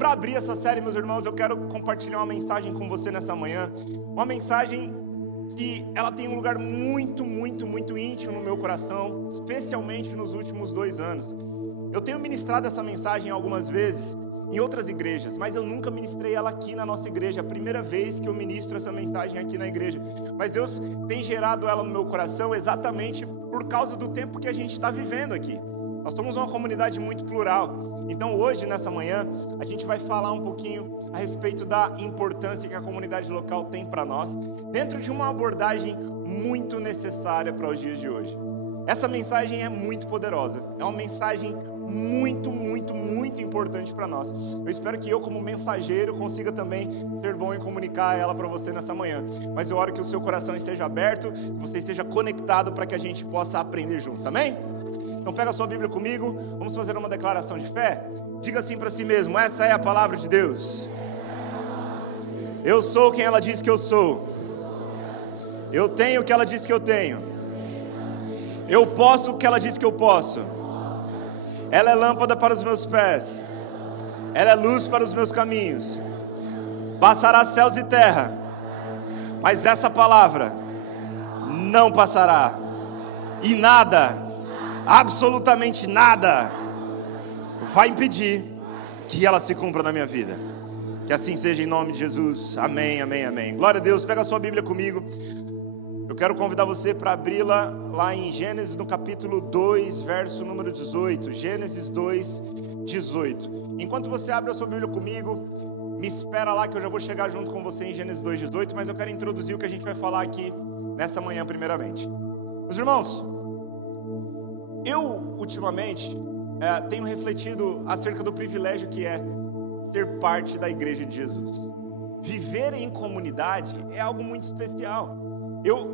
para abrir essa série, meus irmãos, eu quero compartilhar uma mensagem com você nessa manhã. Uma mensagem que ela tem um lugar muito, muito, muito íntimo no meu coração, especialmente nos últimos 2 anos. Eu tenho ministrado essa mensagem algumas vezes em outras igrejas, mas eu nunca ministrei ela aqui na nossa igreja. É a primeira vez que eu ministro essa mensagem aqui na igreja. Mas Deus tem gerado ela no meu coração exatamente por causa do tempo que a gente está vivendo aqui. Nós somos uma comunidade muito plural. Então hoje, nessa manhã, a gente vai falar um pouquinho a respeito da importância que a comunidade local tem para nós, dentro de uma abordagem muito necessária para os dias de hoje. Essa mensagem é muito poderosa, é uma mensagem muito, muito, muito importante para nós. Eu espero que eu, como mensageiro, consiga também ser bom em comunicar ela para você nessa manhã. Mas eu oro que o seu coração esteja aberto, que você esteja conectado para que a gente possa aprender juntos, amém? Então pega a sua Bíblia comigo, vamos fazer uma declaração de fé. Diga assim para si mesmo: essa é a palavra de Deus. Eu sou quem ela diz que eu sou. Eu tenho o que ela diz que eu tenho. Eu posso o que ela diz que eu posso. Ela é lâmpada para os meus pés. Ela é luz para os meus caminhos. Passará céus e terra, mas essa palavra não passará. E nada, absolutamente nada, vai impedir que ela se cumpra na minha vida. Que assim seja em nome de Jesus. Amém, amém, amém. Glória a Deus. Pega a sua Bíblia comigo. Eu quero convidar você para abri-la lá em Gênesis, no capítulo 2, verso número 18. Gênesis 2, 18. Enquanto você abre a sua Bíblia comigo, me espera lá que eu já vou chegar junto com você em Gênesis 2, 18. Mas eu quero introduzir o que a gente vai falar aqui nessa manhã primeiramente. Meus irmãos, eu ultimamente tenho refletido acerca do privilégio que é ser parte da igreja de Jesus. Viver em comunidade é algo muito especial. Eu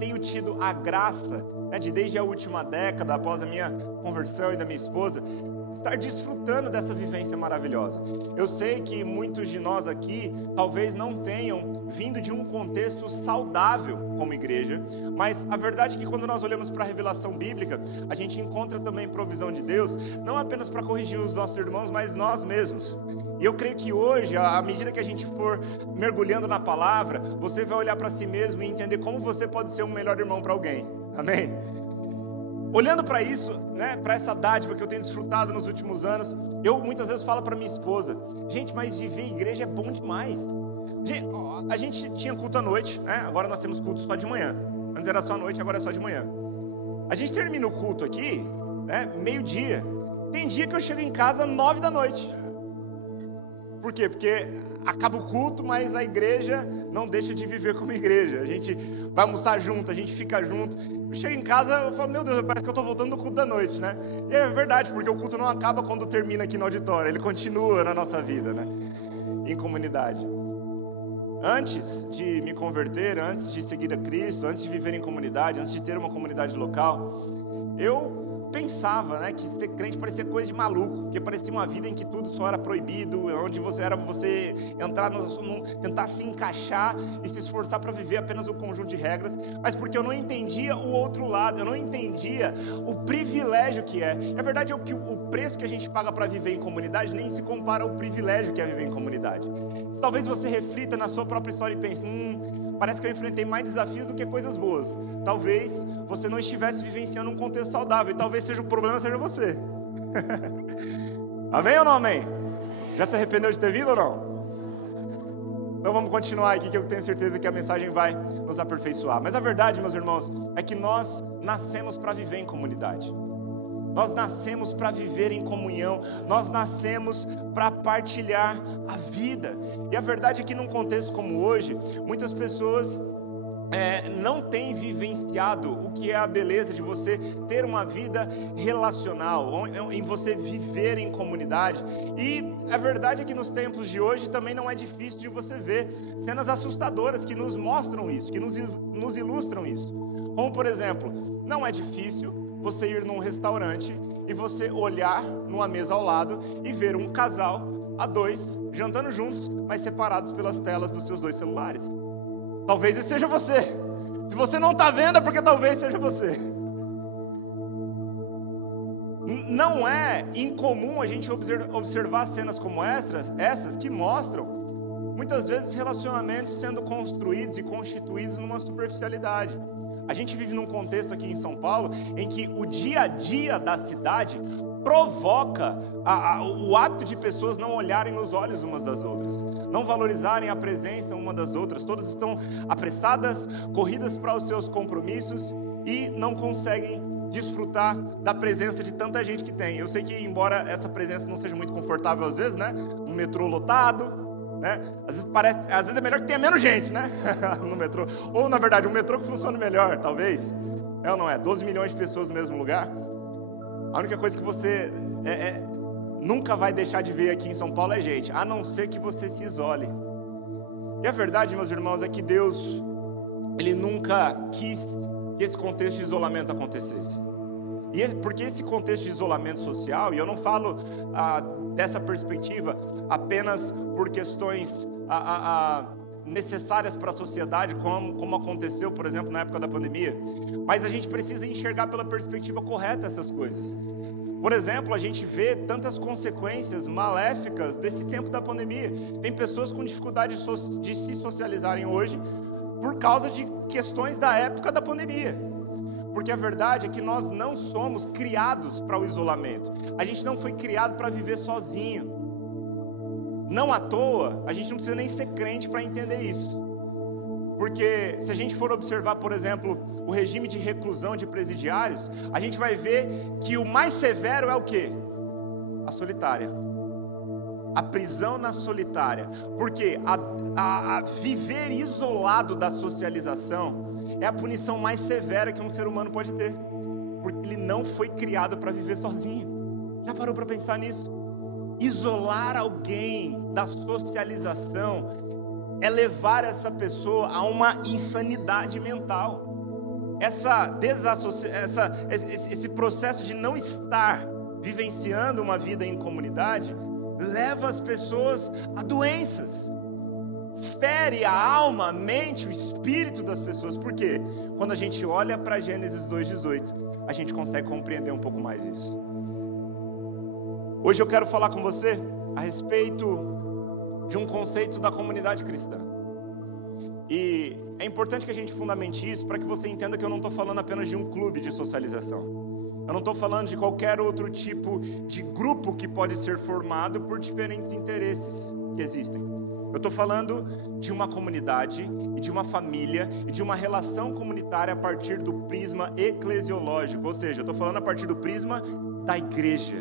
tenho tido a graça de, desde a última década, após a minha conversão e da minha esposa, estar desfrutando dessa vivência maravilhosa. Eu sei que muitos de nós aqui talvez não tenham vindo de um contexto saudável como igreja, mas a verdade é que quando nós olhamos para a revelação bíblica, a gente encontra também provisão de Deus, não apenas para corrigir os nossos irmãos, mas nós mesmos. E eu creio que hoje, à medida que a gente for mergulhando na palavra, você vai olhar para si mesmo e entender como você pode ser um melhor irmão para alguém. Amém? Olhando para isso, para essa dádiva que eu tenho desfrutado nos últimos anos, eu muitas vezes falo para minha esposa: gente, mas viver em igreja é bom demais. A gente tinha culto à noite, agora nós temos culto só de manhã. Antes era só à noite, agora é só de manhã. A gente termina o culto aqui, meio-dia. Tem dia que eu chego em casa 9 da noite. Por quê? Porque acaba o culto, mas a igreja não deixa de viver como igreja. A gente vai almoçar junto, a gente fica junto. Eu chego em casa, eu falo: meu Deus, parece que eu estou voltando do culto da noite, E é verdade, porque o culto não acaba quando termina aqui no auditório. Ele continua na nossa vida, em comunidade. Antes de me converter, antes de seguir a Cristo, antes de viver em comunidade, antes de ter uma comunidade local, eu pensava, que ser crente parecia coisa de maluco, porque parecia uma vida em que tudo só era proibido, onde você entrar tentar se encaixar e se esforçar para viver apenas um conjunto de regras, mas porque eu não entendia o outro lado, eu não entendia o privilégio que é. Na verdade, o preço que a gente paga para viver em comunidade nem se compara ao privilégio que é viver em comunidade. Talvez você reflita na sua própria história e pense: parece que eu enfrentei mais desafios do que coisas boas. Talvez você não estivesse vivenciando um contexto saudável, e talvez seja o problema, seja você. Amém ou não amém? Já se arrependeu de ter vindo ou não? Então vamos continuar aqui, que eu tenho certeza que a mensagem vai nos aperfeiçoar. Mas a verdade, meus irmãos, é que nós nascemos para viver em comunidade. Nós nascemos para viver em comunhão, nós nascemos para partilhar a vida. E a verdade é que num contexto como hoje, muitas pessoas não têm vivenciado o que é a beleza de você ter uma vida relacional, em você viver em comunidade. E a verdade é que nos tempos de hoje também não é difícil de você ver cenas assustadoras que nos mostram isso, que nos ilustram isso. Como por exemplo, não é difícil você ir num restaurante e você olhar numa mesa ao lado e ver um casal a dois jantando juntos, mas separados pelas telas dos seus 2 celulares. Talvez esse seja você. Se você não está vendo, é porque talvez seja você. Não é incomum a gente observar cenas como essas que mostram, muitas vezes, relacionamentos sendo construídos e constituídos numa superficialidade. A gente vive num contexto aqui em São Paulo em que o dia a dia da cidade provoca o hábito de pessoas não olharem nos olhos umas das outras, não valorizarem a presença uma das outras. Todas estão apressadas, corridas para os seus compromissos e não conseguem desfrutar da presença de tanta gente que tem. Eu sei que, embora essa presença não seja muito confortável às vezes, né? Um metrô lotado, né? Às vezes é melhor que tenha menos gente, né? No metrô. Ou, na verdade, um metrô que funcione melhor, talvez. É ou não é? 12 milhões de pessoas no mesmo lugar. A única coisa que você nunca vai deixar de ver aqui em São Paulo é gente, a não ser que você se isole. E a verdade, meus irmãos, é que Deus, Ele nunca quis que esse contexto de isolamento acontecesse. Porque esse contexto de isolamento social, e eu não falo dessa perspectiva apenas por questões necessárias para a sociedade, como aconteceu, por exemplo, na época da pandemia, mas a gente precisa enxergar pela perspectiva correta essas coisas. Por exemplo, a gente vê tantas consequências maléficas desse tempo da pandemia. Tem pessoas com dificuldade de se socializarem hoje por causa de questões da época da pandemia. Porque a verdade é que nós não somos criados para o isolamento. A gente não foi criado para viver sozinho. Não à toa, a gente não precisa nem ser crente para entender isso. Porque se a gente for observar, por exemplo, o regime de reclusão de presidiários, a gente vai ver que o mais severo é o quê? A solitária. A prisão na solitária. Porque a viver isolado da socialização é a punição mais severa que um ser humano pode ter. Porque ele não foi criado para viver sozinho. Já parou para pensar nisso? Isolar alguém da socialização é levar essa pessoa a uma insanidade mental. Esse processo de não estar vivenciando uma vida em comunidade leva as pessoas a doenças, fere a alma, a mente, o espírito das pessoas. Por quê? Quando a gente olha para Gênesis 2:18, a gente consegue compreender um pouco mais isso. Hoje eu quero falar com você a respeito de um conceito da comunidade cristã. E é importante que a gente fundamente isso para que você entenda que eu não estou falando apenas de um clube de socialização. Eu não estou falando de qualquer outro tipo de grupo que pode ser formado por diferentes interesses que existem. Eu estou falando de uma comunidade e de uma família e de uma relação comunitária a partir do prisma eclesiológico, ou seja, eu estou falando a partir do prisma da igreja.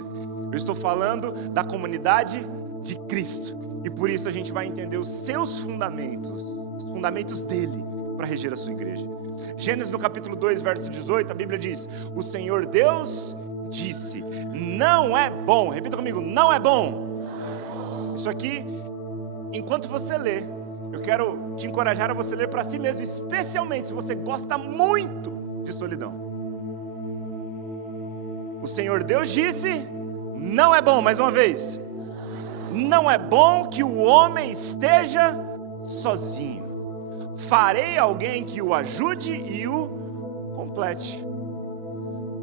Eu estou falando da comunidade de Cristo. E por isso a gente vai entender os seus fundamentos, os fundamentos dele, para reger a sua igreja. Gênesis no capítulo 2, verso 18, a Bíblia diz: o Senhor Deus disse, não é bom, repita comigo, não é bom. Isso aqui, enquanto você lê, eu quero te encorajar a você ler para si mesmo, especialmente se você gosta muito de solidão. O Senhor Deus disse, não é bom, mais uma vez, não é bom que o homem esteja sozinho. Farei alguém que o ajude e o complete.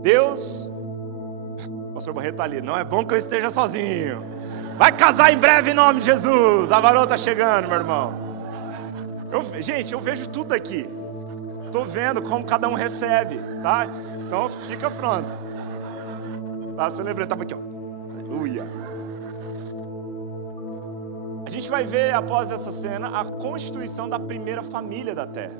Deus, o pastor Barreto está ali, não é bom que eu esteja sozinho. Vai casar em breve em nome de Jesus. A varoa está chegando, meu irmão. Gente, eu vejo tudo aqui. Estou vendo como cada um recebe, tá? Então fica pronto. Tá, celebrando, estava aqui, ó. Aleluia. A gente vai ver após essa cena a constituição da primeira família da terra.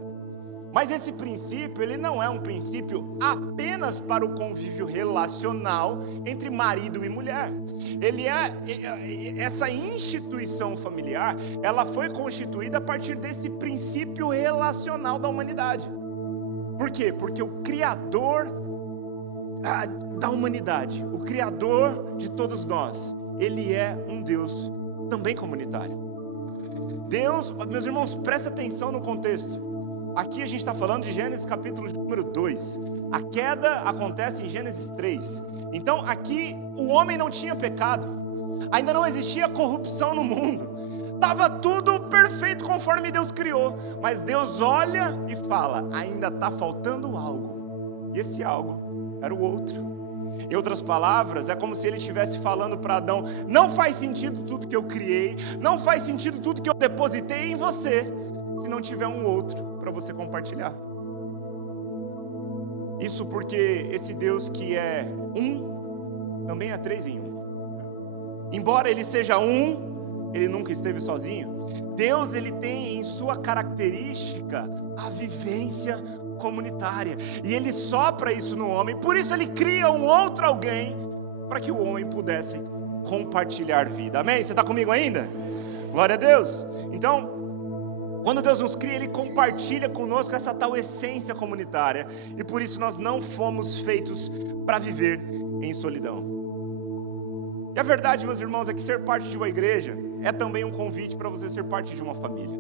Mas esse princípio, ele não é um princípio apenas para o convívio relacional entre marido e mulher. Essa instituição familiar, ela foi constituída a partir desse princípio relacional da humanidade. Por quê? Porque o Criador da humanidade, o Criador de todos nós, Ele é um Deus também comunitário. Deus, meus irmãos, presta atenção no contexto. Aqui a gente está falando de Gênesis capítulo número 2. A queda acontece em Gênesis 3. Então aqui o homem não tinha pecado. Ainda não existia corrupção no mundo. Estava tudo perfeito conforme Deus criou. Mas Deus olha e fala, ainda está faltando algo. E esse algo era o outro. Em outras palavras, é como se ele estivesse falando para Adão: não faz sentido tudo que eu criei, não faz sentido tudo que eu depositei em você, se não tiver um outro para você compartilhar. Isso porque esse Deus que é um, também é 3 em 1. Embora ele seja um, ele nunca esteve sozinho. Deus, ele tem em sua característica a vivência comunitária, e ele sopra isso no homem. Por isso ele cria um outro alguém, para que o homem pudesse compartilhar vida. Amém? Você está comigo ainda? Glória a Deus. Então, quando Deus nos cria, ele compartilha conosco essa tal essência comunitária, e por isso nós não fomos feitos para viver em solidão. E a verdade, meus irmãos, é que ser parte de uma igreja é também um convite para você ser parte de uma família.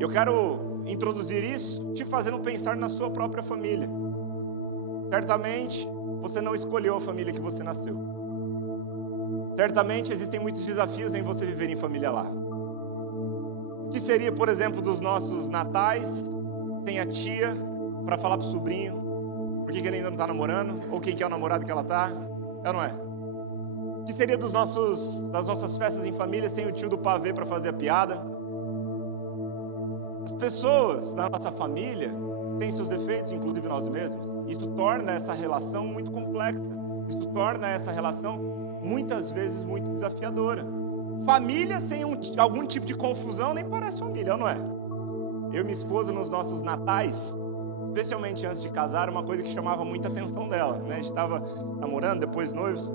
Eu quero introduzir isso te fazendo pensar na sua própria família. Certamente você não escolheu a família que você nasceu. Certamente existem muitos desafios em você viver em família lá. O que seria, por exemplo, dos nossos natais sem a tia para falar pro sobrinho por que ele ainda não está namorando, ou quem que é o namorado que ela está? É ou não é? O que seria das nossas festas em família sem o tio do pavê para fazer a piada? As pessoas da nossa família têm seus defeitos, inclusive nós mesmos. Isso torna essa relação muito complexa. Isso torna essa relação, muitas vezes, muito desafiadora. Família sem algum tipo de confusão nem parece família, não é? Eu e minha esposa, nos nossos natais, especialmente antes de casar, uma coisa que chamava muita atenção dela, né? A gente estava namorando, depois noivos,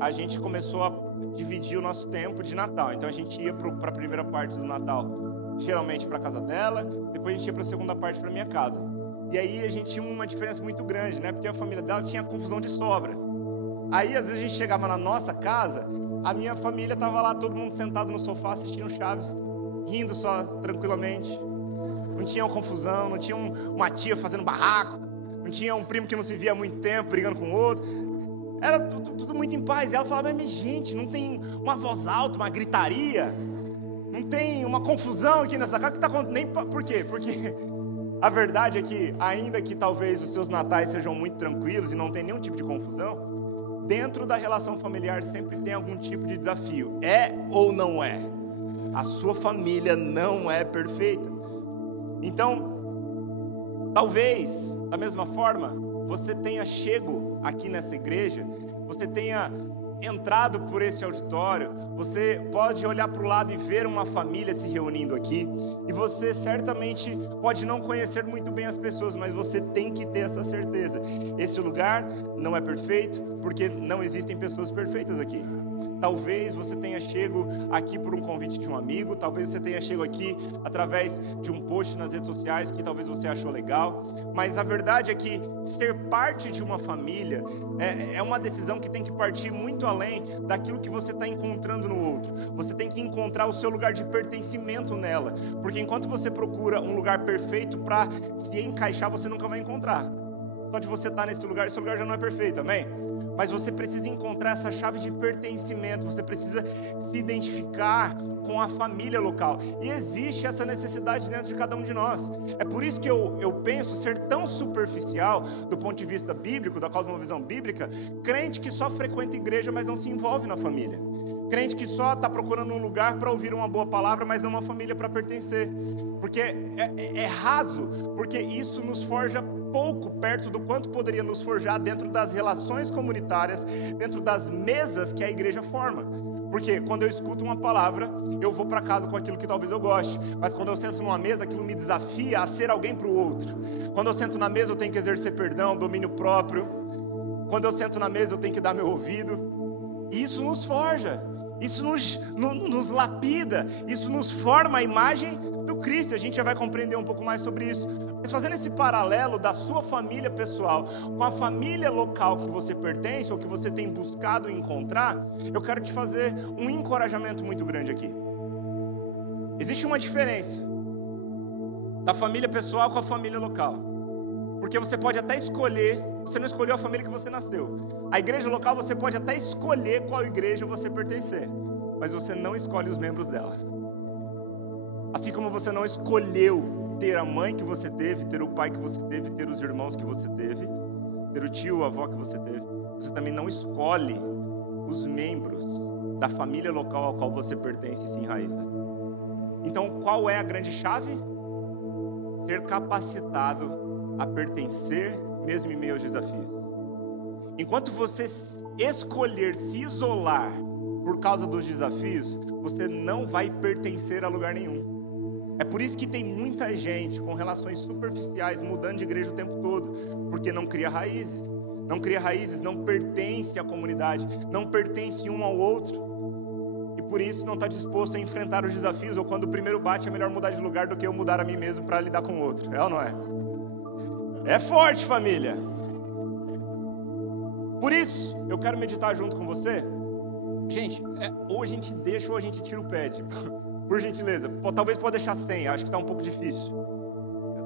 a gente começou a dividir o nosso tempo de Natal. Então a gente ia para a primeira parte do Natal, geralmente para a casa dela, depois a gente ia para a segunda parte para minha casa. E aí a gente tinha uma diferença muito grande, né? Porque a família dela tinha confusão de sobra. Aí às vezes a gente chegava na nossa casa, a minha família estava lá, todo mundo sentado no sofá assistindo Chaves, rindo só tranquilamente. Não tinha uma confusão, não tinha uma tia fazendo barraco, não tinha um primo que não se via há muito tempo brigando com o outro. Era tudo muito em paz. E ela falava: mas gente, não tem uma voz alta, uma gritaria, não tem uma confusão aqui nessa casa, que está acontecendo? Nem por quê? Porque a verdade é que, ainda que talvez os seus natais sejam muito tranquilos e não tem nenhum tipo de confusão, dentro da relação familiar sempre tem algum tipo de desafio. É ou não é? A sua família não é perfeita. Então, talvez, da mesma forma, você tenha chego aqui nessa igreja, você tenha entrado por esse auditório, você pode olhar para o lado e ver uma família se reunindo aqui, e você certamente pode não conhecer muito bem as pessoas, mas você tem que ter essa certeza: esse lugar não é perfeito, porque não existem pessoas perfeitas aqui. Talvez você tenha chego aqui por um convite de um amigo, talvez você tenha chego aqui através de um post nas redes sociais que talvez você achou legal, mas a verdade é que ser parte de uma família é uma decisão que tem que partir muito além daquilo que você está encontrando no outro. Você tem que encontrar o seu lugar de pertencimento nela, porque enquanto você procura um lugar perfeito para se encaixar, você nunca vai encontrar. Só de você estar nesse lugar, esse lugar já não é perfeito, amém? Mas você precisa encontrar essa chave de pertencimento, você precisa se identificar com a família local, e existe essa necessidade dentro de cada um de nós. É por isso que eu penso ser tão superficial do ponto de vista bíblico, da cosmovisão bíblica, crente que só frequenta igreja, mas não se envolve na família, crente que só está procurando um lugar para ouvir uma boa palavra, mas não uma família para pertencer, porque é raso, porque isso nos forja pouco perto do quanto poderia nos forjar dentro das relações comunitárias, dentro das mesas que a igreja forma. Porque quando eu escuto uma palavra, eu vou para casa com aquilo que talvez eu goste, mas quando eu sento numa mesa, aquilo me desafia a ser alguém para o outro. Quando eu sento na mesa, eu tenho que exercer perdão, domínio próprio. Quando eu sento na mesa, eu tenho que dar meu ouvido. E isso nos forja, isso nos lapida, isso nos forma a imagem do Cristo. A gente já vai compreender um pouco mais sobre isso. Mas fazendo esse paralelo da sua família pessoal com a família local que você pertence ou que você tem buscado encontrar, eu quero te fazer um encorajamento muito grande aqui. Existe uma diferença da família pessoal com a família local, porque você pode até escolher, você não escolheu a família que você nasceu. A igreja local você pode até escolher qual igreja você pertencer, mas você não escolhe os membros dela. Assim como você não escolheu ter a mãe que você teve, ter o pai que você teve, ter os irmãos que você teve, ter o tio, a avó que você teve. você também não escolhe os membros da família local ao qual você pertence e se enraiza. Então, qual é a grande chave? Ser capacitado a pertencer mesmo em meio aos desafios. Enquanto você escolher se isolar por causa dos desafios, você não vai pertencer a lugar nenhum. É por isso que tem muita gente com relações superficiais mudando de igreja o tempo todo, porque não cria raízes. Não cria raízes, não pertence à comunidade, não pertence um ao outro. E por isso não está disposto a enfrentar os desafios, ou quando o primeiro bate é melhor mudar de lugar do que eu mudar a mim mesmo para lidar com o outro. É ou não é? É forte, família. Por isso, eu quero meditar junto com você. Gente, ou a gente deixa ou a gente tira o pad. Por gentileza. Talvez pode deixar sem, acho que está um pouco difícil.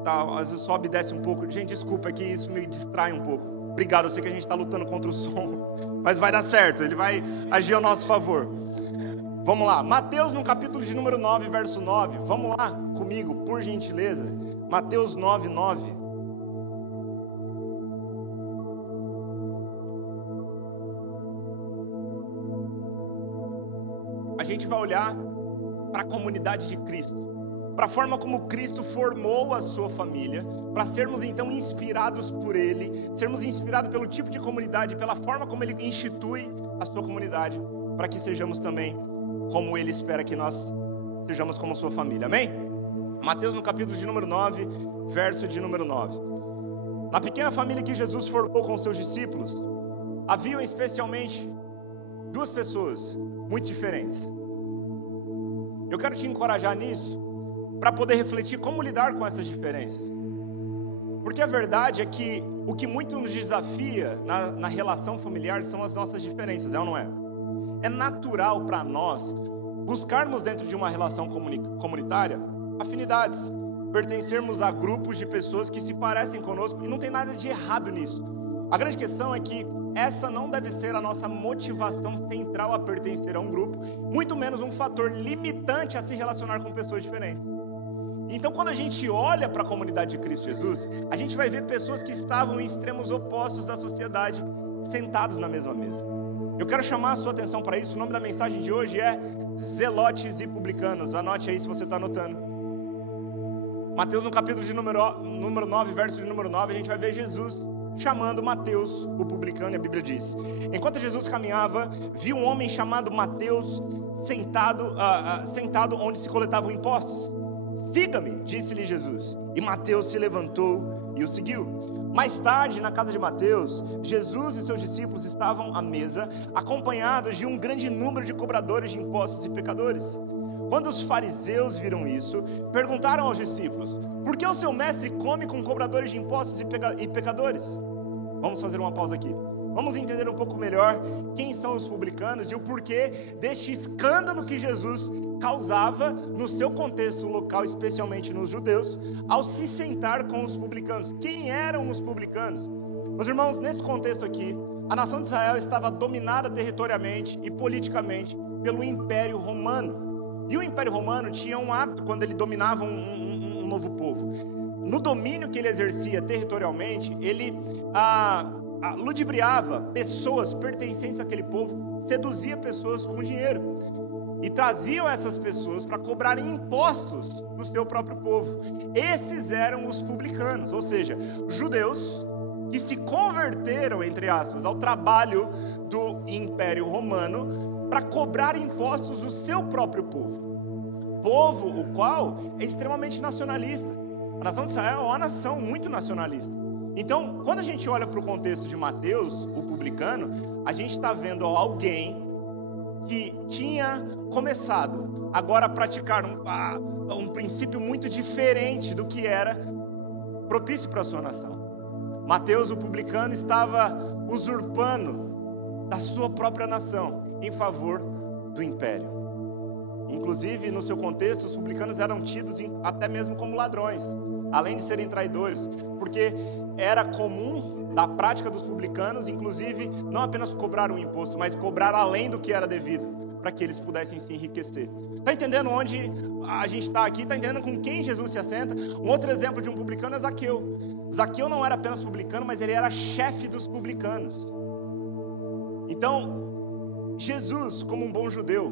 Tá, às vezes sobe e desce um pouco. Gente, desculpa, é que isso me distrai um pouco. Obrigado, eu sei que a gente está lutando contra o som, mas vai dar certo, ele vai agir ao nosso favor. Vamos lá, Mateus no capítulo de número 9, verso 9. Vamos lá comigo, por gentileza. Mateus 9, 9. A gente vai olhar para a comunidade de Cristo, para a forma como Cristo formou a sua família, para sermos então inspirados por Ele, sermos inspirados pelo tipo de comunidade, pela forma como Ele institui a sua comunidade, para que sejamos também como Ele espera que nós sejamos como sua família, amém? Mateus no capítulo de número 9, verso de número 9. Na pequena família que Jesus formou com seus discípulos, haviam especialmente duas pessoas muito diferentes. Eu quero te encorajar nisso, para poder refletir como lidar com essas diferenças. Porque a verdade é que o que muito nos desafia na relação familiar são as nossas diferenças, é ou não é? É natural para nós buscarmos dentro de uma relação comunitária afinidades, pertencermos a grupos de pessoas que se parecem conosco, e não tem nada de errado nisso. A grande questão é que essa não deve ser a nossa motivação central a pertencer a um grupo, muito menos um fator limitante a se relacionar com pessoas diferentes. Então, quando a gente olha para a comunidade de Cristo Jesus, a gente vai ver pessoas que estavam em extremos opostos da sociedade, sentados na mesma mesa. Eu quero chamar a sua atenção para isso. O nome da mensagem de hoje é Zelotes e Publicanos. Anote aí se você está anotando. Mateus no capítulo de número 9, verso de número 9, a gente vai ver Jesus chamando Mateus, o publicano, e a Bíblia diz: enquanto Jesus caminhava, viu um homem chamado Mateus sentado onde se coletavam impostos. Siga-me, disse-lhe Jesus. E Mateus se levantou e o seguiu. Mais tarde, na casa de Mateus, Jesus e seus discípulos estavam à mesa, acompanhados de um grande número de cobradores de impostos e pecadores. Quando os fariseus viram isso, perguntaram aos discípulos: por que o seu mestre come com cobradores de impostos e pecadores? Vamos fazer uma pausa aqui. Vamos entender um pouco melhor quem são os publicanos e o porquê deste escândalo que Jesus causava no seu contexto local, especialmente nos judeus, ao se sentar com os publicanos. Quem eram os publicanos? Meus irmãos, nesse contexto aqui, a nação de Israel estava dominada territorialmente e politicamente pelo Império Romano. E o Império Romano tinha um hábito quando ele dominava um novo povo. No domínio que ele exercia territorialmente, ele ludibriava pessoas pertencentes àquele povo, seduzia pessoas com dinheiro e traziam essas pessoas para cobrarem impostos do seu próprio povo. Esses eram os publicanos, ou seja, judeus que se converteram, entre aspas, ao trabalho do Império Romano para cobrar impostos do seu próprio povo. Povo o qual é extremamente nacionalista. A nação de Israel é uma nação muito nacionalista. Então, quando a gente olha para o contexto de Mateus, o publicano, a gente está vendo alguém que tinha começado agora a praticar um princípio muito diferente do que era propício para a sua nação. Mateus, o publicano, estava usurpando da sua própria nação em favor do império. Inclusive, no seu contexto, os publicanos eram tidos até mesmo como ladrões, além de serem traidores, porque era comum da prática dos publicanos, inclusive, não apenas cobrar um imposto, mas cobrar além do que era devido, para que eles pudessem se enriquecer. Está entendendo onde a gente está aqui? Está entendendo com quem Jesus se assenta? Um outro exemplo de um publicano é Zaqueu. Zaqueu não era apenas publicano, mas ele era chefe dos publicanos. Então, Jesus, como um bom judeu,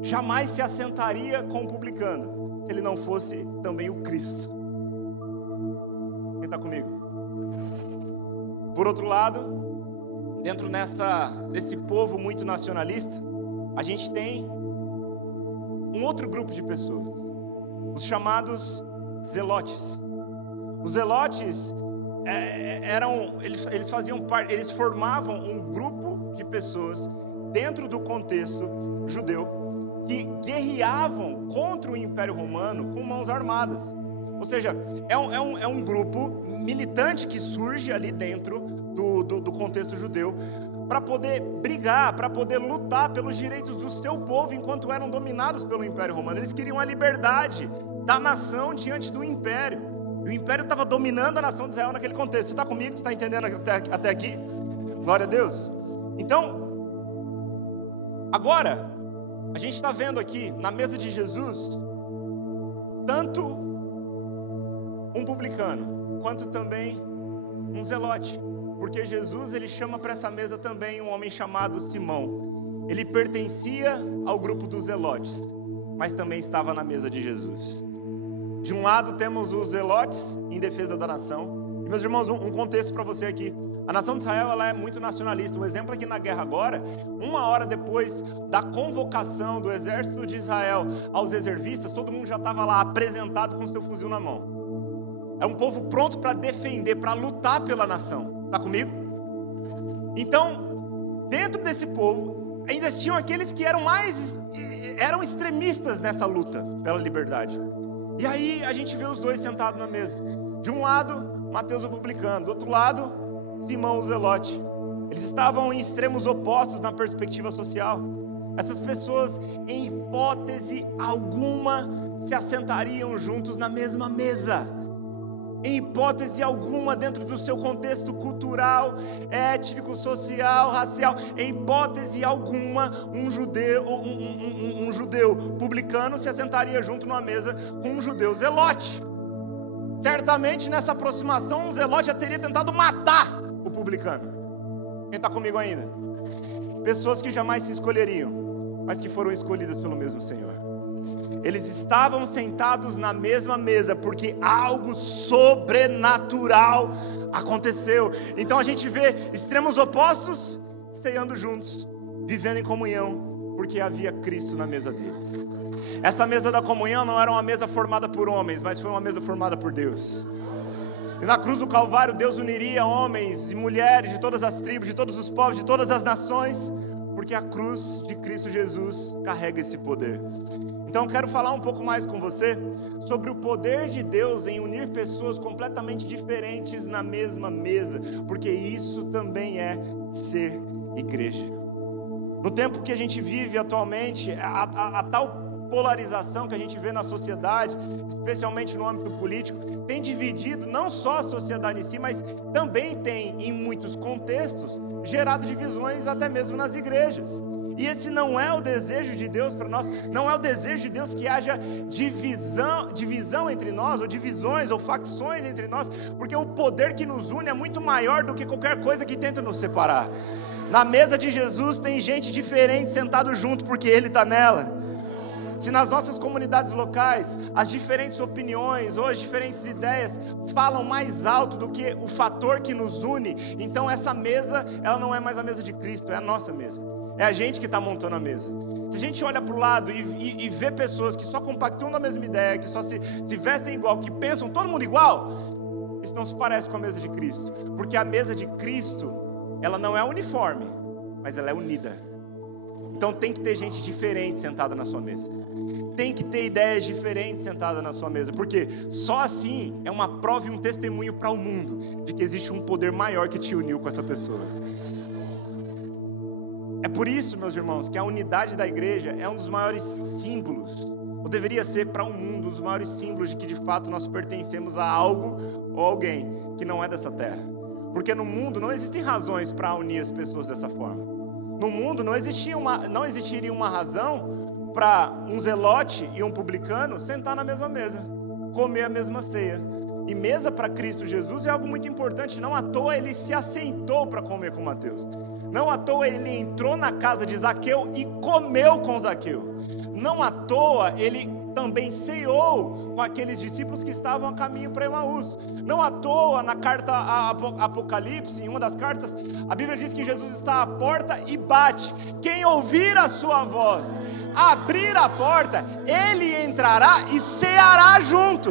jamais se assentaria com o publicano, se ele não fosse também o Cristo. Quem está comigo? Por outro lado, dentro desse povo muito nacionalista, a gente tem um outro grupo de pessoas, os chamados zelotes. Os zelotes eles faziam parte, eles formavam um grupo de pessoas dentro do contexto judeu que guerreavam contra o Império Romano com mãos armadas. Ou seja, é um grupo militante que surge ali dentro do contexto judeu para poder brigar, para poder lutar pelos direitos do seu povo enquanto eram dominados pelo Império Romano. Eles queriam a liberdade da nação diante do Império. E o Império estava dominando a nação de Israel naquele contexto. Você está comigo? Você está entendendo até aqui? Glória a Deus. Então, agora, a gente está vendo aqui na mesa de Jesus, tanto um publicano, quanto também um zelote. Porque Jesus, ele chama para essa mesa também um homem chamado Simão. Ele pertencia ao grupo dos zelotes, mas também estava na mesa de Jesus. De um lado temos os zelotes em defesa da nação. E meus irmãos, um contexto para você aqui. A nação de Israel, ela é muito nacionalista. Um exemplo aqui na guerra agora, 1 hora depois da convocação do exército de Israel aos reservistas, todo mundo já estava lá apresentado com seu fuzil na mão. É um povo pronto para defender, para lutar pela nação. Está comigo? Então, dentro desse povo, ainda tinham aqueles que eram extremistas nessa luta pela liberdade. E aí a gente vê os dois sentados na mesa. De um lado, Mateus o publicano. Do outro lado, Simão o zelote. Eles estavam em extremos opostos na perspectiva social. Essas pessoas, em hipótese alguma, se assentariam juntos na mesma mesa. Em hipótese alguma, dentro do seu contexto cultural, étnico, social, racial, em hipótese alguma, um judeu publicano se assentaria junto numa mesa com um judeu zelote. Certamente nessa aproximação, um zelote já teria tentado matar o publicano. Quem está comigo ainda? Pessoas que jamais se escolheriam, mas que foram escolhidas pelo mesmo Senhor. Eles estavam sentados na mesma mesa porque algo sobrenatural aconteceu. Então a gente vê extremos opostos ceando juntos, vivendo em comunhão, porque havia Cristo na mesa deles. Essa mesa da comunhão não era uma mesa formada por homens, mas foi uma mesa formada por Deus. E na cruz do Calvário, Deus uniria homens e mulheres de todas as tribos, de todos os povos, de todas as nações, porque a cruz de Cristo Jesus carrega esse poder. Então eu quero falar um pouco mais com você sobre o poder de Deus em unir pessoas completamente diferentes na mesma mesa, porque isso também é ser igreja. No tempo que a gente vive atualmente, a tal polarização que a gente vê na sociedade, especialmente no âmbito político, tem dividido não só a sociedade em si, mas também tem, em muitos contextos, gerado divisões até mesmo nas igrejas. E esse não é o desejo de Deus para nós, não é o desejo de Deus que haja divisão entre nós, ou divisões, ou facções entre nós, porque o poder que nos une é muito maior do que qualquer coisa que tenta nos separar. Na mesa de Jesus tem gente diferente sentado junto, porque Ele está nela. Se nas nossas comunidades locais as diferentes opiniões ou as diferentes ideias falam mais alto do que o fator que nos une, então essa mesa, ela não é mais a mesa de Cristo, é a nossa mesa. É a gente que está montando a mesa. Se a gente olha para o lado e vê pessoas que só compactuam da mesma ideia, que só se vestem igual, que pensam todo mundo igual, isso não se parece com a mesa de Cristo. Porque a mesa de Cristo, ela não é uniforme, mas ela é unida. Então tem que ter gente diferente sentada na sua mesa. Tem que ter ideias diferentes sentadas na sua mesa. Porque só assim é uma prova e um testemunho para o mundo de que existe um poder maior que te uniu com essa pessoa. É por isso, meus irmãos, que a unidade da igreja é um dos maiores símbolos, ou deveria ser para o mundo, um dos maiores símbolos de que de fato nós pertencemos a algo ou alguém que não é dessa terra. Porque no mundo não existem razões para unir as pessoas dessa forma. No mundo não existiria uma razão para um zelote e um publicano sentar na mesma mesa, comer a mesma ceia. E mesa para Cristo Jesus é algo muito importante, não à toa ele se assentou para comer com Mateus. Não à toa ele entrou na casa de Zaqueu e comeu com Zaqueu. Não à toa ele também ceou com aqueles discípulos que estavam a caminho para Emaús. Não à toa, na carta a Apocalipse, em uma das cartas, a Bíblia diz que Jesus está à porta e bate. Quem ouvir a sua voz, abrir a porta, ele entrará e ceará junto.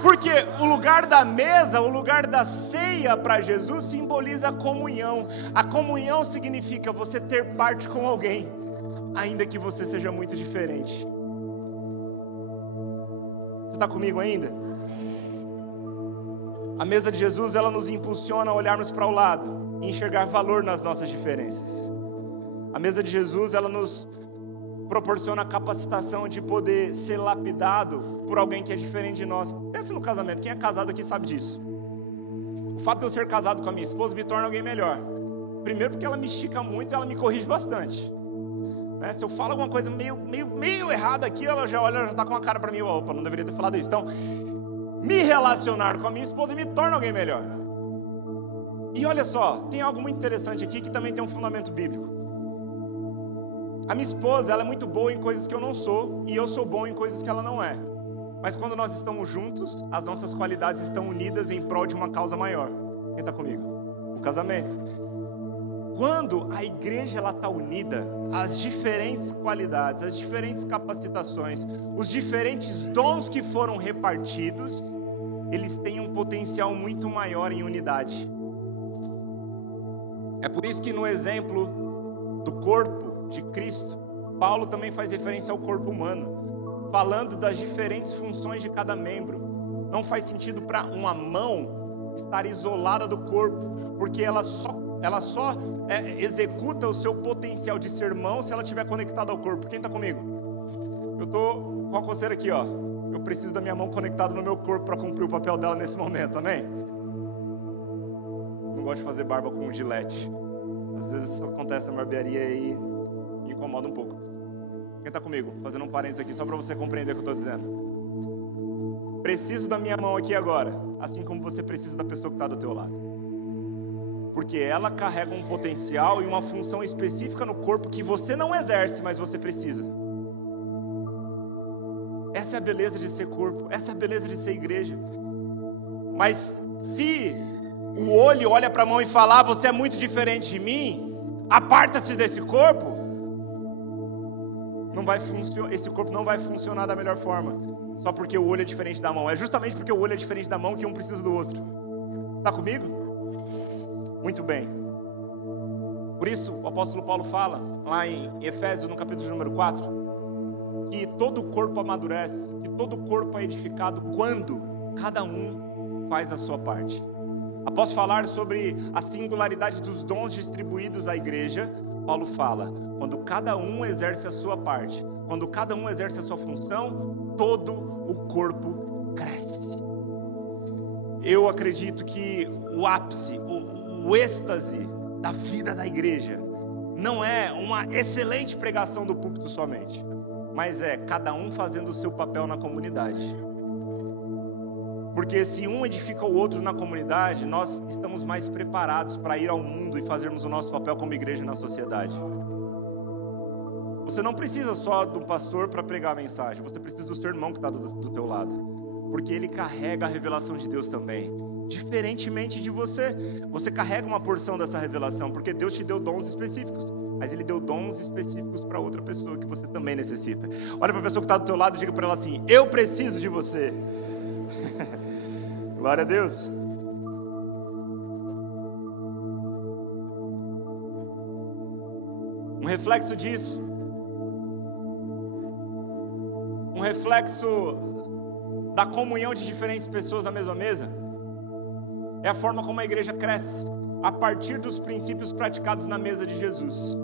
Porque o lugar da mesa, o lugar da ceia para Jesus simboliza a comunhão. A comunhão significa você ter parte com alguém, ainda que você seja muito diferente. Você está comigo ainda? A mesa de Jesus, ela nos impulsiona a olharmos para o lado e enxergar valor nas nossas diferenças. A mesa de Jesus, ela nos proporciona a capacitação de poder ser lapidado por alguém que é diferente de nós. Pensa no casamento, quem é casado aqui sabe disso. O fato de eu ser casado com a minha esposa me torna alguém melhor. Primeiro porque ela me estica muito e ela me corrige bastante. Se eu falo alguma coisa meio errada aqui, ela já olha, já está com uma cara para mim, opa, não deveria ter falado isso. Então, me relacionar com a minha esposa me torna alguém melhor. E olha só, tem algo muito interessante aqui que também tem um fundamento bíblico. A minha esposa, ela é muito boa em coisas que eu não sou, e eu sou bom em coisas que ela não é. Mas quando nós estamos juntos, as nossas qualidades estão unidas em prol de uma causa maior. Quem está comigo? O casamento. Quando a igreja está unida, as diferentes qualidades, as diferentes capacitações, os diferentes dons que foram repartidos, eles têm um potencial muito maior em unidade. É por isso que no exemplo do corpo de Cristo, Paulo também faz referência ao corpo humano, falando das diferentes funções de cada membro. Não faz sentido para uma mão estar isolada do corpo, porque ela só executa o seu potencial de ser mão se ela estiver conectada ao corpo. Quem está comigo? Eu estou com a coceira aqui, ó. Eu preciso da minha mão conectada no meu corpo para cumprir o papel dela nesse momento, amém? Não gosto de fazer barba com gilete. Às vezes isso acontece na barbearia e me incomoda um pouco. Quem está comigo? Fazendo um parênteses aqui só para você compreender o que eu estou dizendo. Preciso da minha mão aqui agora, assim como você precisa da pessoa que está do teu lado. Porque ela carrega um potencial e uma função específica no corpo que você não exerce, mas você precisa. Essa é a beleza de ser corpo, essa é a beleza de ser igreja. Mas se o olho olha para a mão e fala, você é muito diferente de mim, aparta-se desse corpo, esse corpo não vai funcionar da melhor forma, só porque o olho é diferente da mão. É justamente porque o olho é diferente da mão que um precisa do outro. Está comigo? Muito bem. Por isso, o apóstolo Paulo fala, lá em Efésios, no capítulo número 4, que todo o corpo amadurece, que todo o corpo é edificado quando cada um faz a sua parte. Após falar sobre a singularidade dos dons distribuídos à igreja, Paulo fala, quando cada um exerce a sua parte, quando cada um exerce a sua função, todo o corpo cresce. Eu acredito que o ápice, o êxtase da vida da igreja não é uma excelente pregação do púlpito somente, mas é cada um fazendo o seu papel na comunidade. Porque se um edifica o outro na comunidade, nós estamos mais preparados para ir ao mundo e fazermos o nosso papel como igreja na sociedade. Você não precisa só do pastor para pregar a mensagem, você precisa do seu irmão que está do teu lado, porque ele carrega a revelação de Deus também. Diferentemente de você, você carrega uma porção dessa revelação, porque Deus te deu dons específicos, mas Ele deu dons específicos para outra pessoa que você também necessita. Olha para a pessoa que está do teu lado e diga para ela assim, eu preciso de você. Glória a Deus. Um reflexo disso, um reflexo da comunhão de diferentes pessoas na mesma mesa, é a forma como a igreja cresce, a partir dos princípios praticados na mesa de Jesus.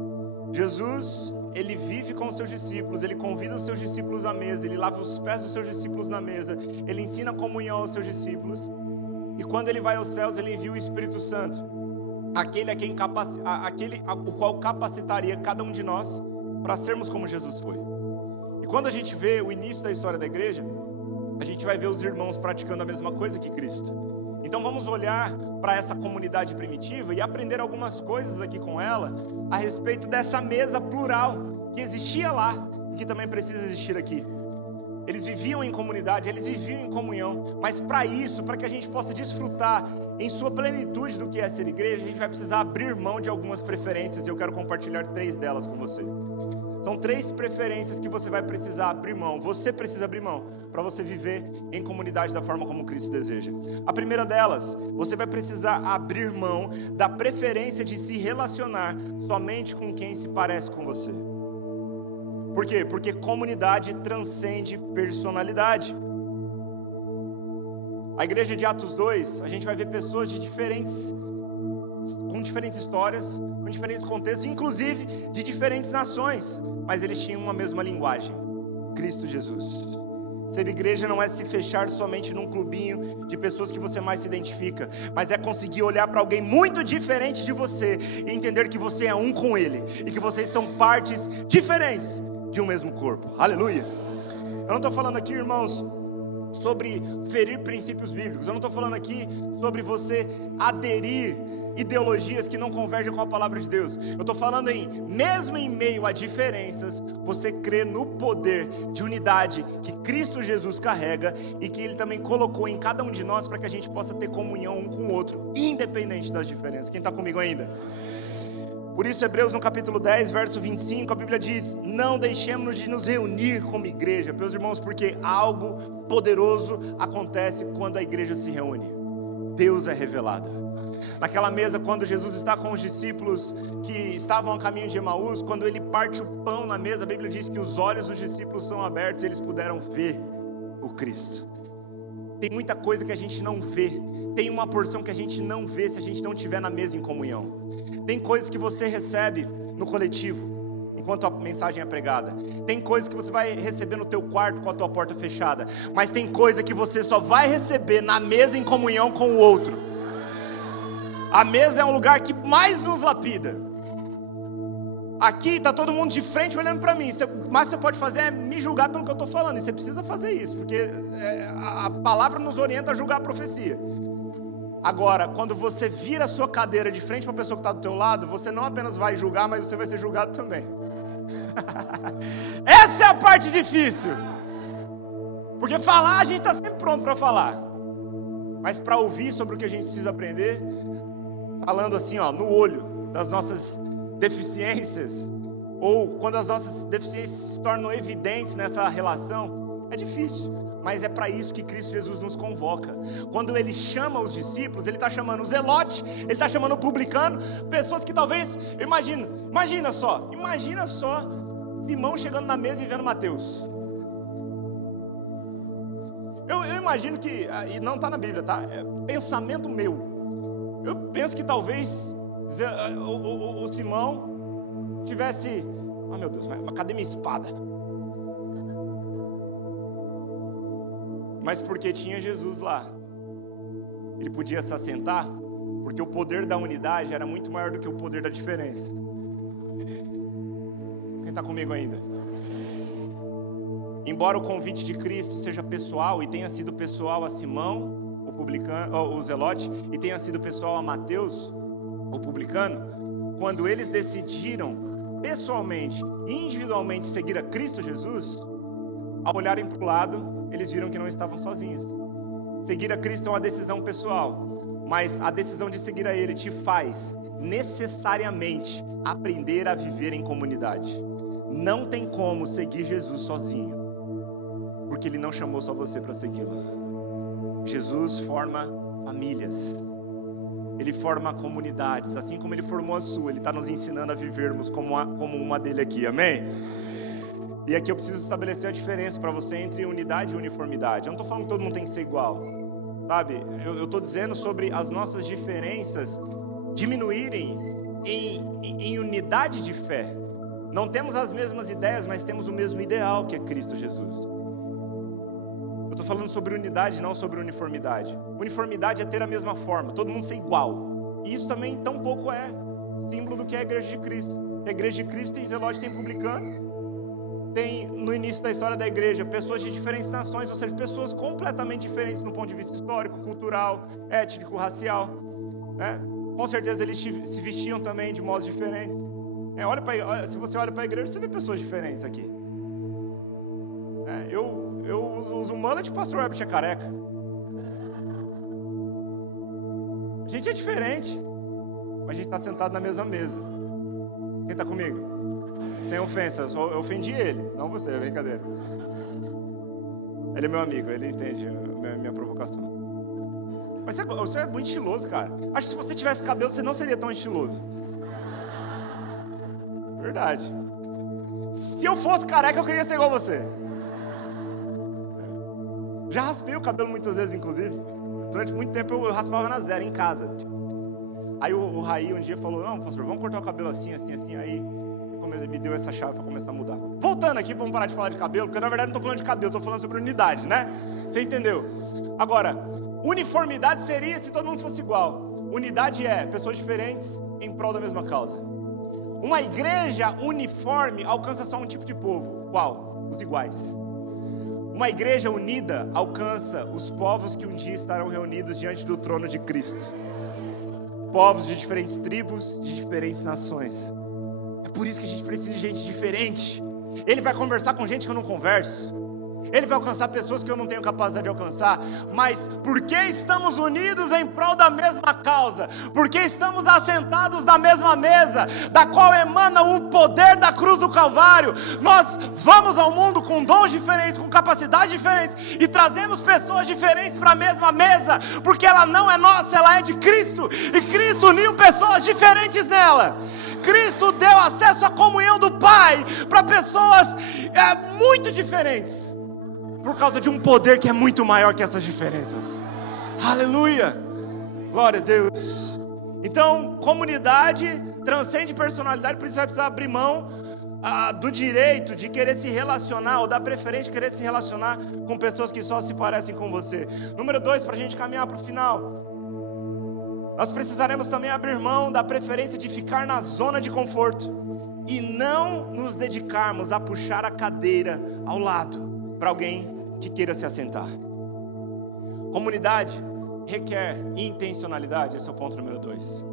Jesus, ele vive com os seus discípulos, ele convida os seus discípulos à mesa, ele lava os pés dos seus discípulos na mesa, ele ensina a comunhão aos seus discípulos, e quando ele vai aos céus, ele envia o Espírito Santo, aquele o qual capacitaria cada um de nós para sermos como Jesus foi. E quando a gente vê o início da história da igreja, a gente vai ver os irmãos praticando a mesma coisa que Cristo. Então vamos olhar para essa comunidade primitiva e aprender algumas coisas aqui com ela a respeito dessa mesa plural que existia lá e que também precisa existir aqui. Eles viviam em comunidade, eles viviam em comunhão, mas para isso, para que a gente possa desfrutar em sua plenitude do que é ser igreja, a gente vai precisar abrir mão de algumas preferências e eu quero compartilhar 3 delas com você. São 3 preferências que você vai precisar abrir mão, você precisa abrir mão para você viver em comunidade da forma como Cristo deseja. A primeira delas, você vai precisar abrir mão da preferência de se relacionar somente com quem se parece com você. Por quê? Porque comunidade transcende personalidade. A igreja de Atos 2, a gente vai ver pessoas com diferentes histórias, com diferentes contextos, inclusive de diferentes nações, mas eles tinham uma mesma linguagem: Cristo Jesus. Ser igreja não é se fechar somente num clubinho de pessoas que você mais se identifica, mas é conseguir olhar para alguém muito diferente de você e entender que você é um com ele e que vocês são partes diferentes de um mesmo corpo. Aleluia! Eu não estou falando aqui, irmãos, sobre ferir princípios bíblicos. Eu não estou falando aqui sobre você aderir ideologias que não convergem com a palavra de Deus. Eu estou falando mesmo em meio a diferenças, você crê no poder de unidade que Cristo Jesus carrega e que Ele também colocou em cada um de nós para que a gente possa ter comunhão um com o outro, independente das diferenças. Quem está comigo ainda? Por isso, Hebreus no capítulo 10, verso 25, a Bíblia diz: não deixemos de nos reunir como igreja, meus irmãos, porque algo poderoso acontece quando a igreja se reúne. Deus é revelado. Naquela mesa, quando Jesus está com os discípulos que estavam a caminho de Emaús, quando ele parte o pão na mesa, a Bíblia diz que os olhos dos discípulos são abertos e eles puderam ver o Cristo. Tem muita coisa que a gente não vê, tem uma porção que a gente não vê se a gente não estiver na mesa em comunhão. Tem coisas que você recebe no coletivo, enquanto a mensagem é pregada. Tem coisas que você vai receber no teu quarto com a tua porta fechada. Mas tem coisa que você só vai receber na mesa em comunhão com o outro. A mesa é um lugar que mais nos lapida. Aqui está todo mundo de frente olhando para mim. Mas você pode fazer é me julgar pelo que eu estou falando. E você precisa fazer isso, porque a palavra nos orienta a julgar a profecia. Agora, quando você vira a sua cadeira de frente para a pessoa que está do teu lado, você não apenas vai julgar, mas você vai ser julgado também. Essa é a parte difícil. Porque falar, a gente está sempre pronto para falar. Mas para ouvir sobre o que a gente precisa aprender, falando assim, no olho das nossas deficiências, ou quando as nossas deficiências se tornam evidentes nessa relação, é difícil. Mas é para isso que Cristo Jesus nos convoca. Quando Ele chama os discípulos, Ele está chamando o zelote, Ele está chamando o publicano, pessoas que talvez, imagina só, Simão chegando na mesa e vendo Mateus. Eu imagino que, e não está na Bíblia, tá? É pensamento meu. Eu penso que talvez o Simão tivesse, meu Deus, mas cadê minha espada? Mas porque tinha Jesus lá, ele podia se assentar, porque o poder da unidade era muito maior do que o poder da diferença. Quem está comigo ainda? Embora o convite de Cristo seja pessoal, e tenha sido pessoal a Simão, o publicano, o zelote, e tenha sido pessoal a Mateus, o publicano, quando eles decidiram pessoalmente, individualmente seguir a Cristo Jesus, ao olharem para o lado, eles viram que não estavam sozinhos. Seguir a Cristo é uma decisão pessoal, mas a decisão de seguir a Ele te faz necessariamente aprender a viver em comunidade. Não tem como seguir Jesus sozinho, porque Ele não chamou só você para segui-lo. Jesus forma famílias, Ele forma comunidades, assim como Ele formou a sua. Ele está nos ensinando a vivermos como uma dele aqui, amém? E aqui eu preciso estabelecer a diferença para você entre unidade e uniformidade. Eu não estou falando que todo mundo tem que ser igual, sabe? Eu estou dizendo sobre as nossas diferenças diminuírem em unidade de fé. Não temos as mesmas ideias, mas temos o mesmo ideal, que é Cristo Jesus. Eu estou falando sobre unidade, não sobre uniformidade. Uniformidade é ter a mesma forma, todo mundo ser igual. E isso também tampouco é símbolo do que é a igreja de Cristo. A igreja de Cristo tem zelote, tem publicano. Tem no início da história da igreja pessoas de diferentes nações, ou seja, pessoas completamente diferentes no ponto de vista histórico, cultural, étnico, racial. né? Com certeza eles se vestiam também de modos diferentes. Se você olha para a igreja, você vê pessoas diferentes aqui. Eu uso mullet, o pastor Herbert é careca. A gente é diferente, mas a gente está sentado na mesma mesa. Quem está comigo? Sem ofensa, eu ofendi ele, não você, é brincadeira. Ele é meu amigo, ele entende a minha provocação. Mas você é muito estiloso, cara. Acho que se você tivesse cabelo, você não seria tão estiloso. Verdade. Se eu fosse careca, eu queria ser igual você. Já raspei o cabelo muitas vezes, inclusive. Durante muito tempo eu raspava na zero, em casa. Aí o Raí um dia falou, não, pastor, vamos cortar o cabelo assim, assim, assim. Aí me deu essa chave para começar a mudar. Voltando aqui, vamos parar de falar de cabelo, porque na verdade não estou falando de cabelo, estou falando sobre unidade, né? Você entendeu? Agora, uniformidade seria se todo mundo fosse igual. Unidade é pessoas diferentes em prol da mesma causa. Uma igreja uniforme alcança só um tipo de povo. Qual? Os iguais. Uma igreja unida alcança os povos que um dia estarão reunidos diante do trono de Cristo. Povos de diferentes tribos, de diferentes nações. É por isso que a gente precisa de gente diferente. Ele vai conversar com gente que eu não converso. Ele vai alcançar pessoas que eu não tenho capacidade de alcançar. Mas porque estamos unidos em prol da mesma causa, porque estamos assentados na mesma mesa, da qual emana o poder da cruz do Calvário, nós vamos ao mundo com dons diferentes, com capacidades diferentes, e trazemos pessoas diferentes para a mesma mesa, porque ela não é nossa, ela é de Cristo, e Cristo uniu pessoas diferentes nela. Cristo deu acesso à comunhão do Pai para pessoas muito diferentes, por causa de um poder que é muito maior que essas diferenças. Aleluia! Glória a Deus! Então, comunidade transcende personalidade, por isso vai precisar abrir mão do direito de querer se relacionar, ou da preferência de querer se relacionar com pessoas que só se parecem com você. Número 2, para a gente caminhar para o final, nós precisaremos também abrir mão da preferência de ficar na zona de conforto e não nos dedicarmos a puxar a cadeira ao lado para alguém que queira se assentar. Comunidade requer intencionalidade, esse é o ponto número 2.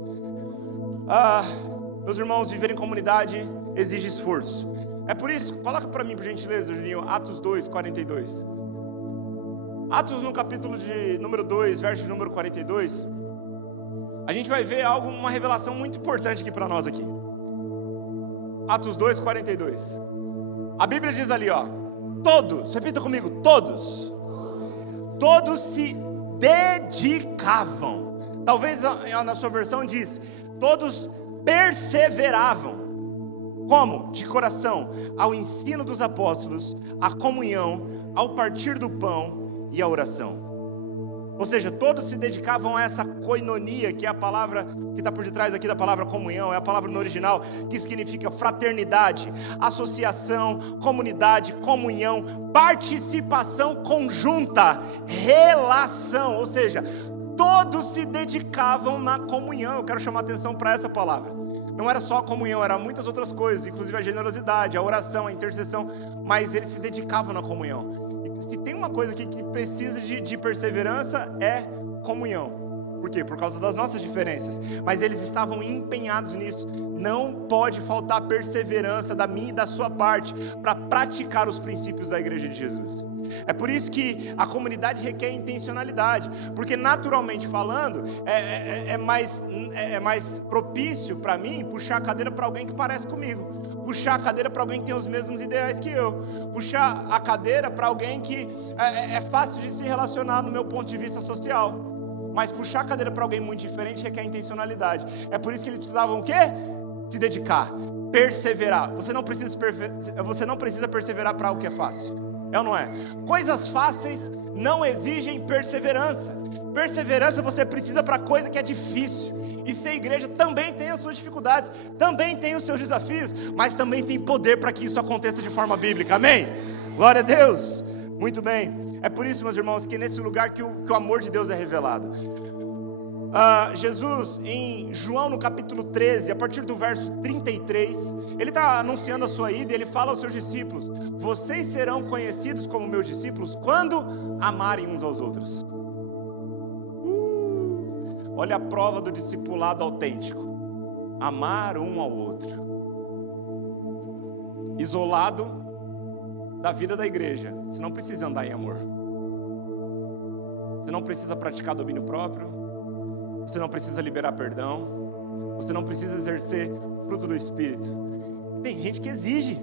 Meus irmãos, viver em comunidade exige esforço. É por isso, coloca para mim por gentileza, Juninho, Atos 2, 42. Atos no capítulo de número 2, verso número 42, a gente vai ver uma revelação muito importante aqui para nós aqui. Atos 2, 42. A Bíblia diz ali, todos, repita comigo, todos se dedicavam. Talvez na sua versão diz, todos perseveravam. Como? De coração, ao ensino dos apóstolos, à comunhão, ao partir do pão e à oração. Ou seja, todos se dedicavam a essa koinonia, que é a palavra que está por detrás aqui da palavra comunhão, é a palavra no original, que significa fraternidade, associação, comunidade, comunhão, participação conjunta, relação. Ou seja, todos se dedicavam na comunhão. Eu quero chamar a atenção para essa palavra. Não era só a comunhão, eram muitas outras coisas, inclusive a generosidade, a oração, a intercessão, mas eles se dedicavam na comunhão. Se tem uma coisa aqui que precisa de perseverança, é comunhão. Por quê? Por causa das nossas diferenças. Mas eles estavam empenhados nisso. Não pode faltar perseverança da minha e da sua parte para praticar os princípios da igreja de Jesus. É por isso que a comunidade requer intencionalidade, porque naturalmente falando, é mais propício para mim puxar a cadeira para alguém que parece comigo. Puxar a cadeira para alguém que tem os mesmos ideais que eu. Puxar a cadeira para alguém que é fácil de se relacionar no meu ponto de vista social. Mas puxar a cadeira para alguém muito diferente requer intencionalidade. É por isso que eles precisavam o quê? Se dedicar, perseverar. Você não precisa perseverar para algo que é fácil. É ou não é? Coisas fáceis não exigem perseverança. Perseverança você precisa para coisa que é difícil. E ser igreja também tem as suas dificuldades, também tem os seus desafios, mas também tem poder para que isso aconteça de forma bíblica, amém? Glória a Deus, muito bem. É por isso, meus irmãos, que nesse lugar que o amor de Deus é revelado. Jesus, em João no capítulo 13, a partir do verso 33, ele está anunciando a sua ida e ele fala aos seus discípulos: vocês serão conhecidos como meus discípulos quando amarem uns aos outros. Olha a prova do discipulado autêntico: amar um ao outro. Isolado da vida da igreja, você não precisa andar em amor. Você não precisa praticar domínio próprio. Você não precisa liberar perdão. Você não precisa exercer fruto do Espírito. Tem gente que exige.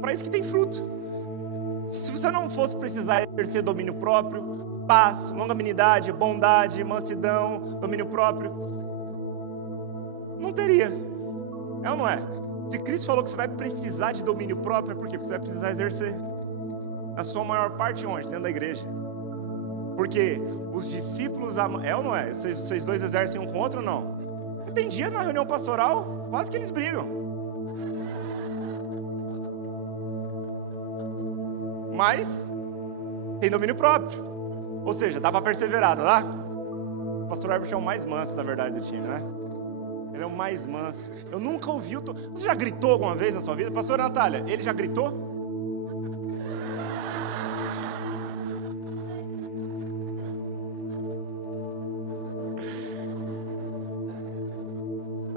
Para isso que tem fruto. Se você não fosse precisar exercer domínio próprio, paz, longanimidade, bondade, mansidão, domínio próprio, não teria. É ou não é? Se Cristo falou que você vai precisar de domínio próprio, é porque você vai precisar exercer. A sua maior parte onde? Dentro da igreja. Porque os discípulos, é ou não é? Vocês dois exercem um com o outro ou não? Tem dia na reunião pastoral, quase que eles brigam. Mas tem domínio próprio. Ou seja, dá para perseverar, não dá? O pastor Herbert é o mais manso, na verdade, do time, né? Ele é o mais manso. Eu nunca ouvi o... Você já gritou alguma vez na sua vida? Pastora Natália, ele já gritou?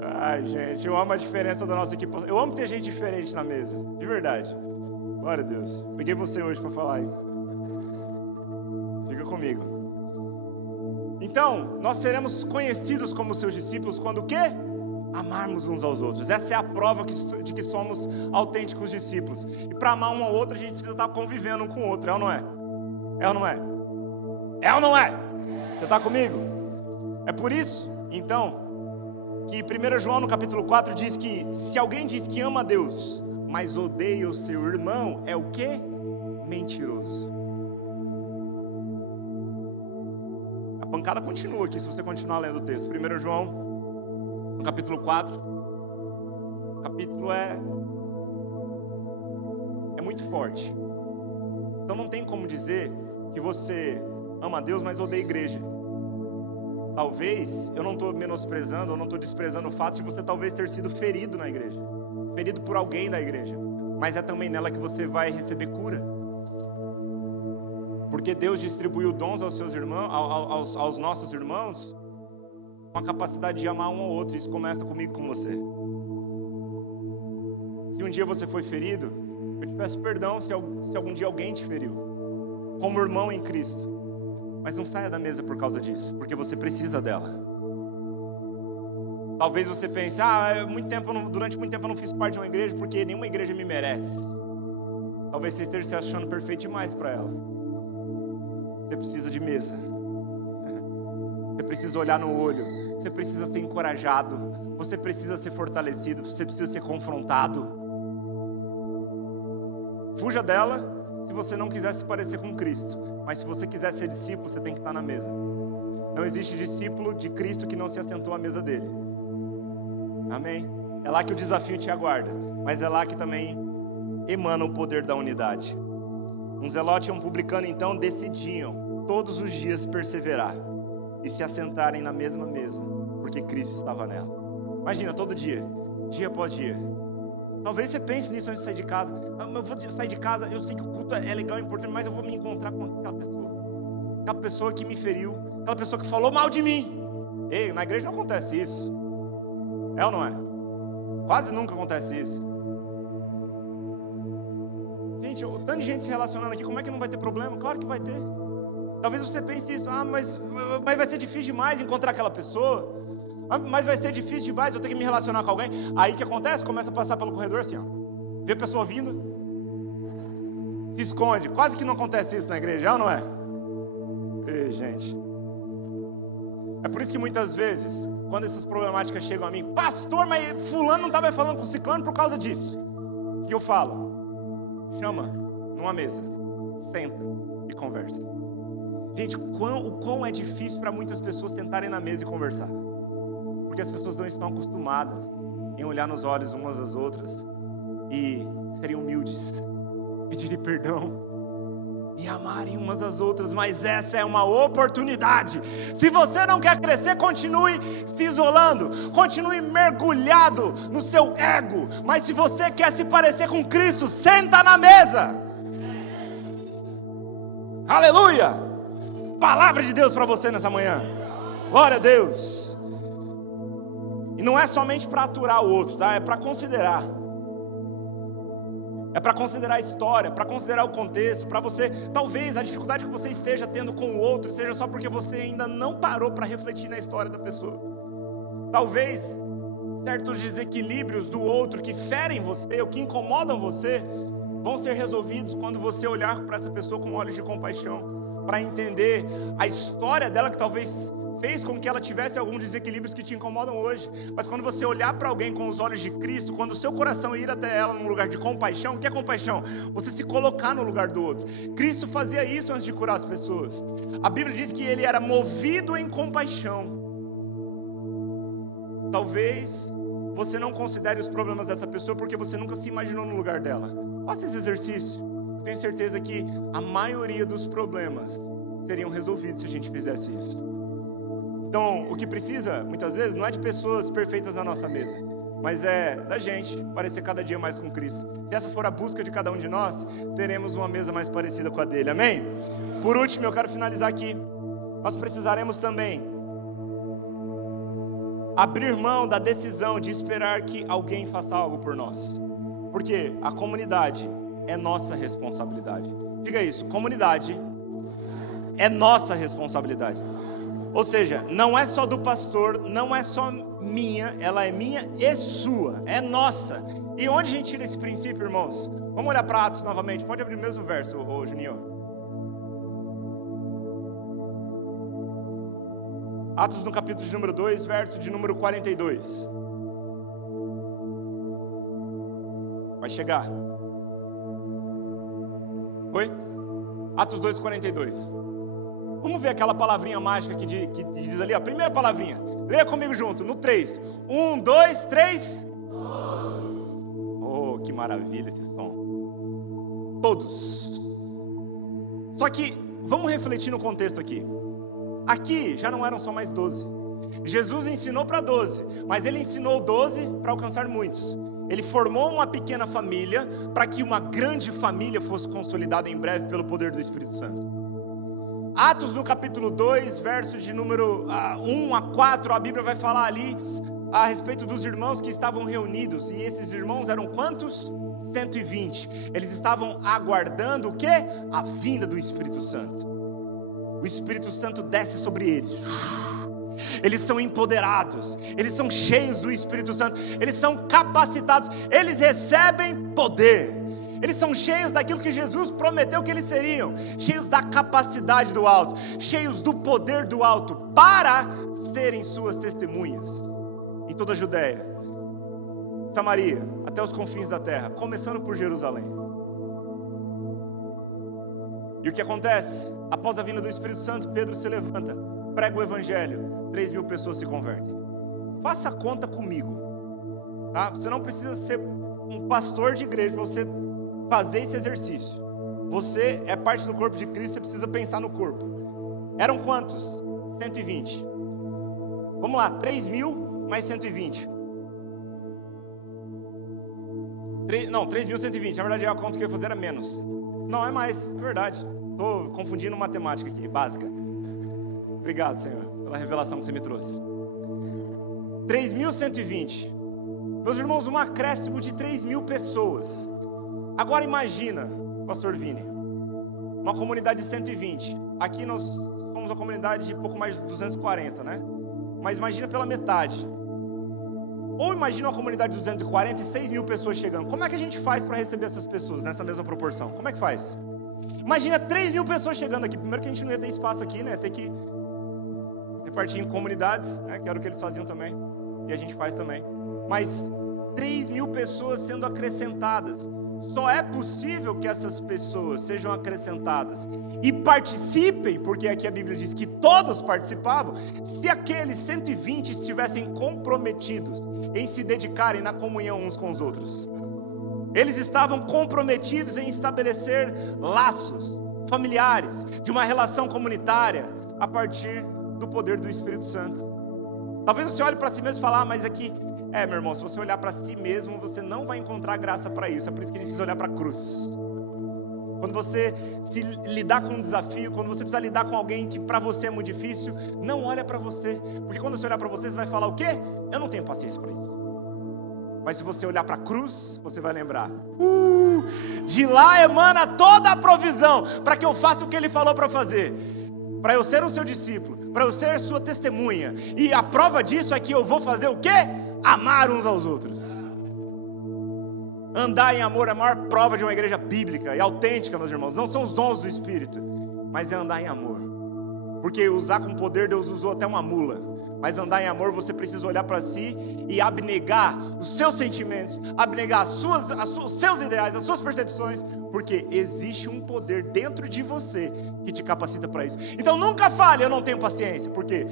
Ai, gente, eu amo a diferença da nossa equipe. Eu amo ter gente diferente na mesa, de verdade. Glória a Deus. Peguei você hoje para falar aí. Fica comigo. Então, nós seremos conhecidos como seus discípulos quando o quê? Amarmos uns aos outros. Essa é a prova de que somos autênticos discípulos. E para amar um ao outro, a gente precisa estar convivendo um com o outro, é ou não é? É ou não é? É ou não é? Você está comigo? É por isso, então, que 1 João no capítulo 4 diz que se alguém diz que ama a Deus, mas odeia o seu irmão, é o quê? Mentiroso. A pancada continua aqui se você continuar lendo o texto. 1 João, no capítulo 4, o capítulo é muito forte. Então não tem como dizer que você ama a Deus, mas odeia a igreja. Talvez, eu não estou menosprezando, eu não estou desprezando o fato de você talvez ter sido ferido na igreja, ferido por alguém da igreja, mas é também nela que você vai receber cura, porque Deus distribuiu dons aos seus irmãos, aos nossos irmãos, com a capacidade de amar um ao outro. Isso começa comigo, com você. Se um dia você foi ferido, eu te peço perdão se algum dia alguém te feriu, como irmão em Cristo. Mas não saia da mesa por causa disso, porque você precisa dela. Talvez você pense, durante muito tempo eu não fiz parte de uma igreja, porque nenhuma igreja me merece. Talvez você esteja se achando perfeito demais para ela. Você precisa de mesa. Você precisa olhar no olho. Você precisa ser encorajado. Você precisa ser fortalecido. Você precisa ser confrontado. Fuja dela se você não quiser se parecer com Cristo. Mas se você quiser ser discípulo, você tem que estar na mesa. Não existe discípulo de Cristo que não se assentou à mesa dele. Amém? É lá que o desafio te aguarda. Mas é lá que também emana o poder da unidade. Um zelote e um publicano então decidiam todos os dias perseverar e se assentarem na mesma mesa, porque Cristo estava nela. Imagina, todo dia, dia após dia. Talvez você pense nisso antes de sair de casa. Eu vou sair de casa, eu sei que o culto é legal, é importante, mas eu vou me encontrar com aquela pessoa. Aquela pessoa que me feriu, aquela pessoa que falou mal de mim. Ei, na igreja não acontece isso. É ou não é? Quase nunca acontece isso. Gente, o tanto de gente se relacionando aqui, como é que não vai ter problema? Claro que vai ter. Talvez você pense isso, mas vai ser difícil demais encontrar aquela pessoa. Mas vai ser difícil demais eu ter que me relacionar com alguém. Aí o que acontece? Começa a passar pelo corredor assim, ó. Vê a pessoa vindo, se esconde. Quase que não acontece isso na igreja, é ou não é? Ei, gente. É por isso que muitas vezes, quando essas problemáticas chegam a mim, pastor, mas fulano não estava falando com ciclano por causa disso. O que eu falo? Chama numa mesa, senta e conversa. Gente, o quão é difícil para muitas pessoas sentarem na mesa e conversar. Porque as pessoas não estão acostumadas em olhar nos olhos umas das outras e serem humildes, pedirem perdão e amarem umas às outras. Mas essa é uma oportunidade. Se você não quer crescer, continue se isolando, continue mergulhado no seu ego. Mas se você quer se parecer com Cristo, senta na mesa. Aleluia! Palavra de Deus para você nessa manhã. Glória a Deus. E não é somente para aturar o outro, tá? É para considerar. É para considerar a história, para considerar o contexto, para você, talvez a dificuldade que você esteja tendo com o outro seja só porque você ainda não parou para refletir na história da pessoa. Talvez certos desequilíbrios do outro que ferem você, ou que incomodam você, vão ser resolvidos quando você olhar para essa pessoa com olhos de compaixão, para entender a história dela que talvez fez com que ela tivesse alguns desequilíbrios que te incomodam hoje. Mas quando você olhar para alguém com os olhos de Cristo, quando o seu coração ir até ela num lugar de compaixão, o que é compaixão? Você se colocar no lugar do outro. Cristo fazia isso antes de curar as pessoas. A Bíblia diz que ele era movido em compaixão. Talvez você não considere os problemas dessa pessoa porque você nunca se imaginou no lugar dela. Faça esse exercício. Eu tenho certeza que a maioria dos problemas seriam resolvidos se a gente fizesse isso. Então, o que precisa, muitas vezes, não é de pessoas perfeitas na nossa mesa, mas é da gente parecer cada dia mais com Cristo. Se essa for a busca de cada um de nós, teremos uma mesa mais parecida com a dele, amém? Por último, eu quero finalizar aqui. Nós precisaremos também abrir mão da decisão de esperar que alguém faça algo por nós, porque a comunidade é nossa responsabilidade. Diga isso, comunidade é nossa responsabilidade. Ou seja, não é só do pastor, não é só minha, ela é minha e sua, é nossa. E onde a gente tira esse princípio, irmãos? Vamos olhar para Atos novamente, pode abrir o mesmo verso, Juninho. Atos no capítulo de número 2, verso de número 42. Vai chegar. Foi? Atos 2, 42. Vamos ver aquela palavrinha mágica que diz ali, a primeira palavrinha. Leia comigo junto, no 3. 1, 2, 3. Oh, que maravilha esse som. Todos. Só que, vamos refletir no contexto aqui. Aqui já não eram só mais 12. Jesus ensinou para 12, mas ele ensinou 12 para alcançar muitos. Ele formou uma pequena família para que uma grande família fosse consolidada em breve pelo poder do Espírito Santo. Atos no capítulo 2, versos de número 1 a 4, a Bíblia vai falar ali a respeito dos irmãos que estavam reunidos. E esses irmãos eram quantos? 120. Eles estavam aguardando o quê? A vinda do Espírito Santo. O Espírito Santo desce sobre eles. Eles são empoderados, eles são cheios do Espírito Santo, eles são capacitados, eles recebem poder. Eles são cheios daquilo que Jesus prometeu que eles seriam, cheios da capacidade do alto, cheios do poder do alto, para serem suas testemunhas, em toda a Judéia, Samaria, até os confins da terra, começando por Jerusalém. E o que acontece? Após a vinda do Espírito Santo, Pedro se levanta, prega o Evangelho, 3.000 pessoas se convertem. Faça a conta comigo, tá? Você não precisa ser um pastor de igreja para você fazer esse exercício. Você é parte do corpo de Cristo, você precisa pensar no corpo. Eram quantos? 120. Vamos lá, 3.000 mais 120. 3.120. Na verdade, a conta que eu ia fazer era menos. Não, é mais, é verdade. Estou confundindo matemática aqui, básica. Obrigado, Senhor, pela revelação que você me trouxe. 3.120. Meus irmãos, um acréscimo de 3.000 pessoas. Agora imagina, pastor Vini, uma comunidade de 120. Aqui nós somos uma comunidade de pouco mais de 240, né? Mas imagina pela metade. Ou imagina uma comunidade de 240 e 6.000 pessoas chegando. Como é que a gente faz para receber essas pessoas nessa mesma proporção? Como é que faz? Imagina 3.000 pessoas chegando aqui. Primeiro que a gente não ia ter espaço aqui, né? Ter que repartir em comunidades, né? Que era o que eles faziam também. E a gente faz também. Mas 3.000 pessoas sendo acrescentadas. Só é possível que essas pessoas sejam acrescentadas e participem, porque aqui a Bíblia diz que todos participavam, se aqueles 120 estivessem comprometidos em se dedicarem na comunhão uns com os outros. Eles estavam comprometidos em estabelecer laços familiares, de uma relação comunitária, a partir do poder do Espírito Santo. Talvez você olhe para si mesmo e fale, mas aqui... meu irmão, se você olhar para si mesmo, você não vai encontrar graça para isso. É por isso que a gente precisa olhar para a cruz. quando você se lidar com um desafio, quando você precisar lidar com alguém que para você é muito difícil, não olha para você, porque quando você olhar para você vai falar o quê? Eu não tenho paciência para isso. Mas se você olhar para a cruz, você vai lembrar, de lá emana toda a provisão, para que eu faça o que Ele falou para fazer, para eu ser o seu discípulo, para eu ser sua testemunha, e a prova disso é que eu vou fazer o quê? Amar uns aos outros. Andar em amor é a maior prova de uma igreja bíblica e autêntica, meus irmãos. Não são os dons do Espírito, mas é andar em amor. Porque usar com poder, Deus usou até uma mula. Mas andar em amor, você precisa olhar para si e abnegar os seus sentimentos, abnegar os seus ideais, as suas percepções, porque existe um poder dentro de você que te capacita para isso. Então nunca fale, eu não tenho paciência, porque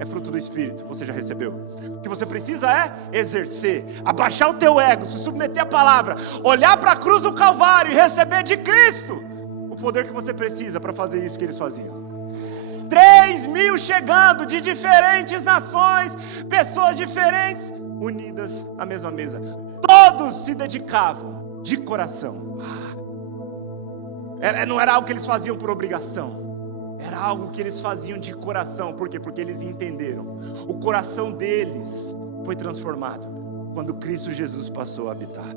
é fruto do Espírito, você já recebeu. O que você precisa é exercer, abaixar o teu ego, se submeter à palavra, olhar para a cruz do Calvário e receber de Cristo o poder que você precisa para fazer isso que eles faziam. 3.000 chegando de diferentes nações, pessoas diferentes, unidas na mesma mesa. Todos se dedicavam de coração. Não era algo que eles faziam por obrigação. Era algo que eles faziam de coração. Por quê? Porque eles entenderam. O coração deles foi transformado quando Cristo Jesus passou a habitar.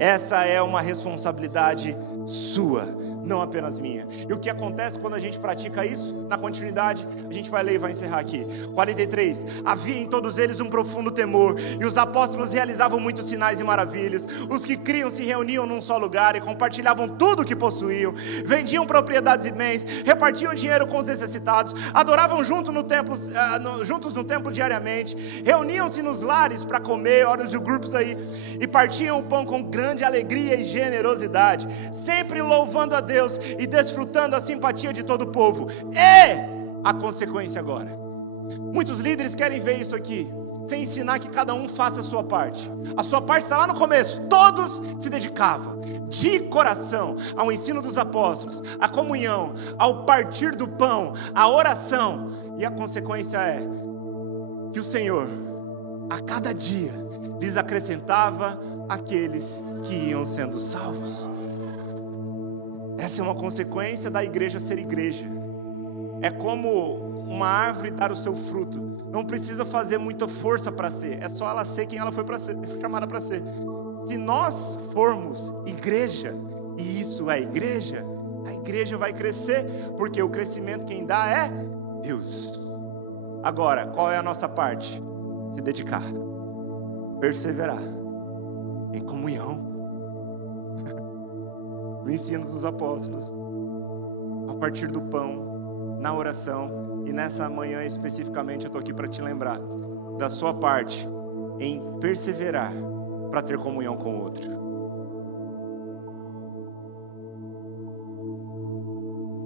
Essa é uma responsabilidade sua, não apenas minha. E o que acontece quando a gente pratica isso? Na continuidade, a gente vai ler e vai encerrar aqui. 43, havia em todos eles um profundo temor, e os apóstolos realizavam muitos sinais e maravilhas. Os que criam se reuniam num só lugar e compartilhavam tudo o que possuíam, vendiam propriedades e bens, repartiam dinheiro com os necessitados, adoravam juntos no templo diariamente, reuniam-se nos lares para comer, olha os grupos aí, e partiam o pão com grande alegria e generosidade, sempre louvando a Deus e desfrutando a simpatia de todo o povo. E a consequência agora, muitos líderes querem ver isso aqui, sem ensinar que cada um faça a sua parte. A sua parte está lá no começo. Todos se dedicavam de coração ao ensino dos apóstolos, à comunhão, ao partir do pão, à oração. E a consequência é que o Senhor, a cada dia, lhes acrescentava aqueles que iam sendo salvos. Essa é uma consequência da igreja ser igreja. É como uma árvore dar o seu fruto. Não precisa fazer muita força para ser. É só ela ser quem ela foi chamada para ser. Se nós formos igreja, e isso é igreja, a igreja vai crescer, porque o crescimento quem dá é Deus. Agora, qual é a nossa parte? Se dedicar, perseverar em comunhão, no ensino dos apóstolos, a partir do pão, na oração. E nessa manhã especificamente eu estou aqui para te lembrar da sua parte em perseverar para ter comunhão com o outro.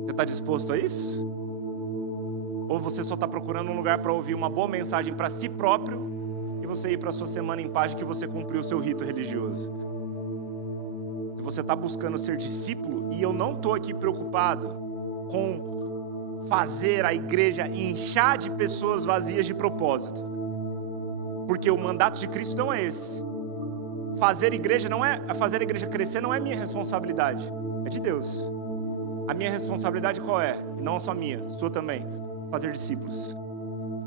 Você está disposto a isso? Ou você só está procurando um lugar para ouvir uma boa mensagem para si próprio e você ir para a sua semana em paz que você cumpriu o seu rito religioso? Se você está buscando ser discípulo, e eu não estou aqui preocupado com fazer a igreja inchar de pessoas vazias de propósito, porque o mandato de Cristo não é esse. Fazer a igreja crescer não é minha responsabilidade, é de Deus. A minha responsabilidade qual é? E não só minha, sua também. Fazer discípulos.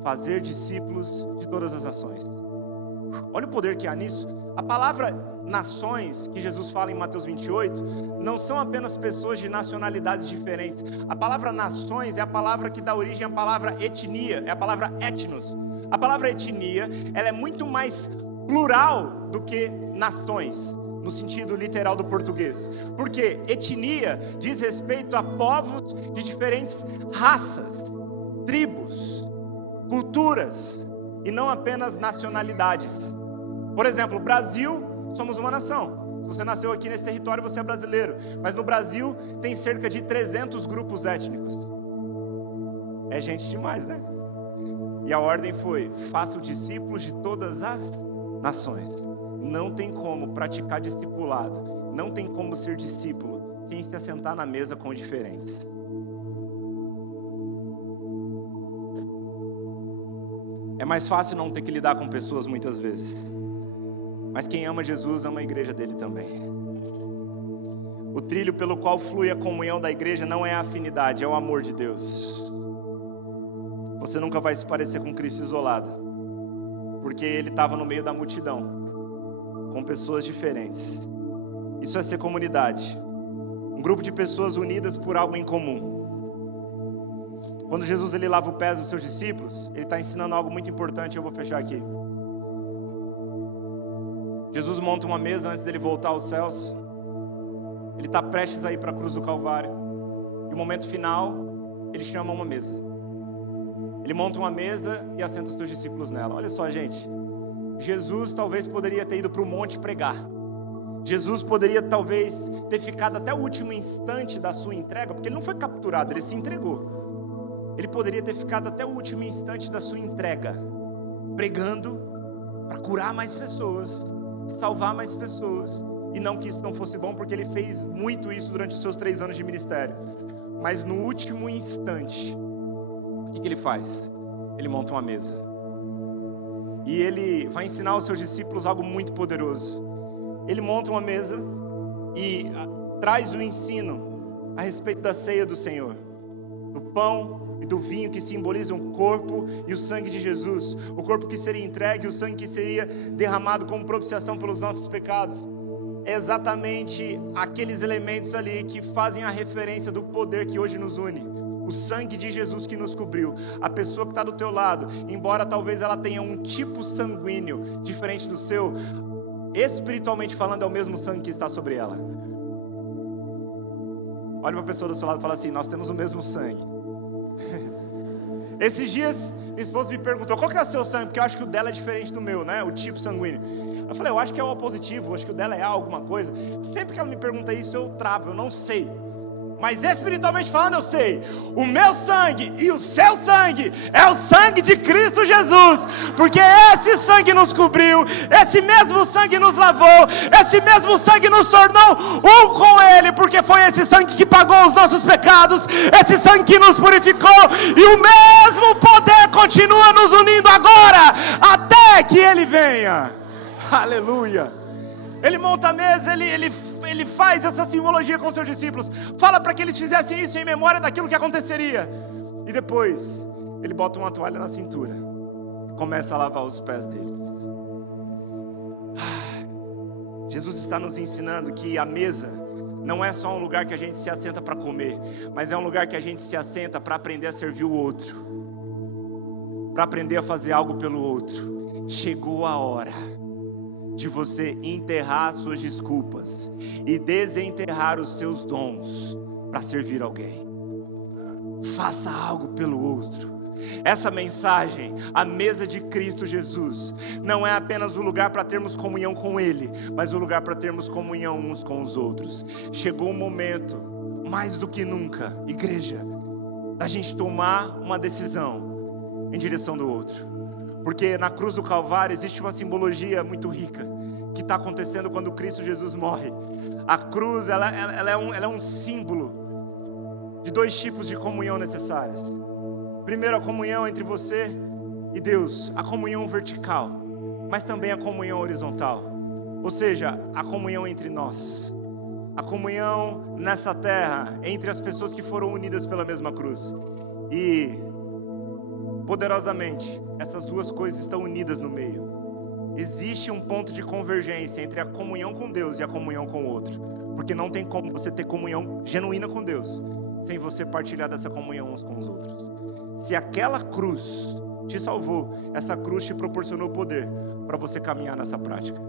Fazer discípulos de todas as nações. Olha o poder que há nisso. A palavra nações, que Jesus fala em Mateus 28, não são apenas pessoas de nacionalidades diferentes. A palavra nações é a palavra que dá origem à palavra etnia, é a palavra etnos. A palavra etnia, ela é muito mais plural do que nações, no sentido literal do português. Porque etnia diz respeito a povos de diferentes raças, tribos, culturas, e não apenas nacionalidades. Por exemplo, Brasil, somos uma nação. Se você nasceu aqui nesse território, você é brasileiro. Mas no Brasil tem cerca de 300 grupos étnicos. É gente demais, né? E a ordem foi: faça discípulos de todas as nações. Não tem como praticar discipulado, não tem como ser discípulo sem se assentar na mesa com diferentes. É mais fácil não ter que lidar com pessoas muitas vezes, mas quem ama Jesus ama a igreja dele também. O trilho pelo qual flui a comunhão da igreja não é a afinidade, é o amor de Deus. Você nunca vai se parecer com Cristo isolado, porque Ele estava no meio da multidão, com pessoas diferentes. Isso é ser comunidade, um grupo de pessoas unidas por algo em comum. Quando Jesus ele lava os pés dos seus discípulos, Ele está ensinando algo muito importante, eu vou fechar aqui. Jesus monta uma mesa antes dele voltar aos céus. Ele está prestes a ir para a cruz do Calvário. E no momento final, Ele chama uma mesa. Ele monta uma mesa e assenta os seus discípulos nela. Olha só, gente. Jesus talvez poderia ter ido para o monte pregar. Jesus poderia talvez ter ficado até o último instante da sua entrega, porque Ele não foi capturado, Ele se entregou. Ele poderia ter ficado até o último instante da sua entrega, pregando para curar mais pessoas, salvar mais pessoas. E não que isso não fosse bom, porque Ele fez muito isso durante os seus 3 anos de ministério. Mas no último instante, o que Ele faz? Ele monta uma mesa. E Ele vai ensinar aos seus discípulos algo muito poderoso. Ele monta uma mesa e traz o ensino a respeito da ceia do Senhor, do pão e do vinho que simbolizam o corpo e o sangue de Jesus, o corpo que seria entregue, o sangue que seria derramado como propiciação pelos nossos pecados. É exatamente aqueles elementos ali que fazem a referência do poder que hoje nos une. O sangue de Jesus que nos cobriu. A pessoa que está do teu lado, embora talvez ela tenha um tipo sanguíneo diferente do seu, espiritualmente falando é o mesmo sangue que está sobre ela. Olha para a pessoa do seu lado e fala assim: nós temos o mesmo sangue. Esses dias minha esposa me perguntou: qual que é o seu sangue? Porque eu acho que o dela é diferente do meu, né? O tipo sanguíneo. Eu falei: eu acho que é o O positivo, acho que o dela é A, alguma coisa. Sempre que ela me pergunta isso eu travo, eu não sei. Mas espiritualmente falando eu sei. O meu sangue e o seu sangue é o sangue de Cristo Jesus, porque esse sangue nos cobriu, esse mesmo sangue nos lavou, esse mesmo sangue nos tornou um com Ele, porque foi esse sangue que pagou os nossos pecados, esse sangue que nos purificou, e o mesmo poder continua nos unindo agora, até que Ele venha. Aleluia. Ele monta a mesa, ele faz essa simbologia com seus discípulos, fala para que eles fizessem isso em memória daquilo que aconteceria, e depois ele bota uma toalha na cintura e começa a lavar os pés deles. Jesus está nos ensinando que a mesa não é só um lugar que a gente se assenta para comer, mas é um lugar que a gente se assenta para aprender a servir o outro, para aprender a fazer algo pelo outro. Chegou a hora de você enterrar suas desculpas e desenterrar os seus dons para servir alguém. Faça algo pelo outro. Essa mensagem, a mesa de Cristo Jesus, não é apenas o lugar para termos comunhão com Ele, mas o lugar para termos comunhão uns com os outros. Chegou o momento, mais do que nunca, igreja, da gente tomar uma decisão em direção do outro. Porque na cruz do Calvário existe uma simbologia muito rica que está acontecendo quando Cristo Jesus morre. A cruz ela é um símbolo de 2 tipos de comunhão necessárias. Primeiro, a comunhão entre você e Deus, a comunhão vertical, mas também a comunhão horizontal, ou seja, a comunhão entre nós, a comunhão nessa terra entre as pessoas que foram unidas pela mesma cruz. E poderosamente, essas 2 coisas estão unidas no meio. Existe um ponto de convergência entre a comunhão com Deus e a comunhão com o outro, porque não tem como você ter comunhão genuína com Deus sem você partilhar dessa comunhão uns com os outros. Se aquela cruz te salvou, essa cruz te proporcionou poder para você caminhar nessa prática.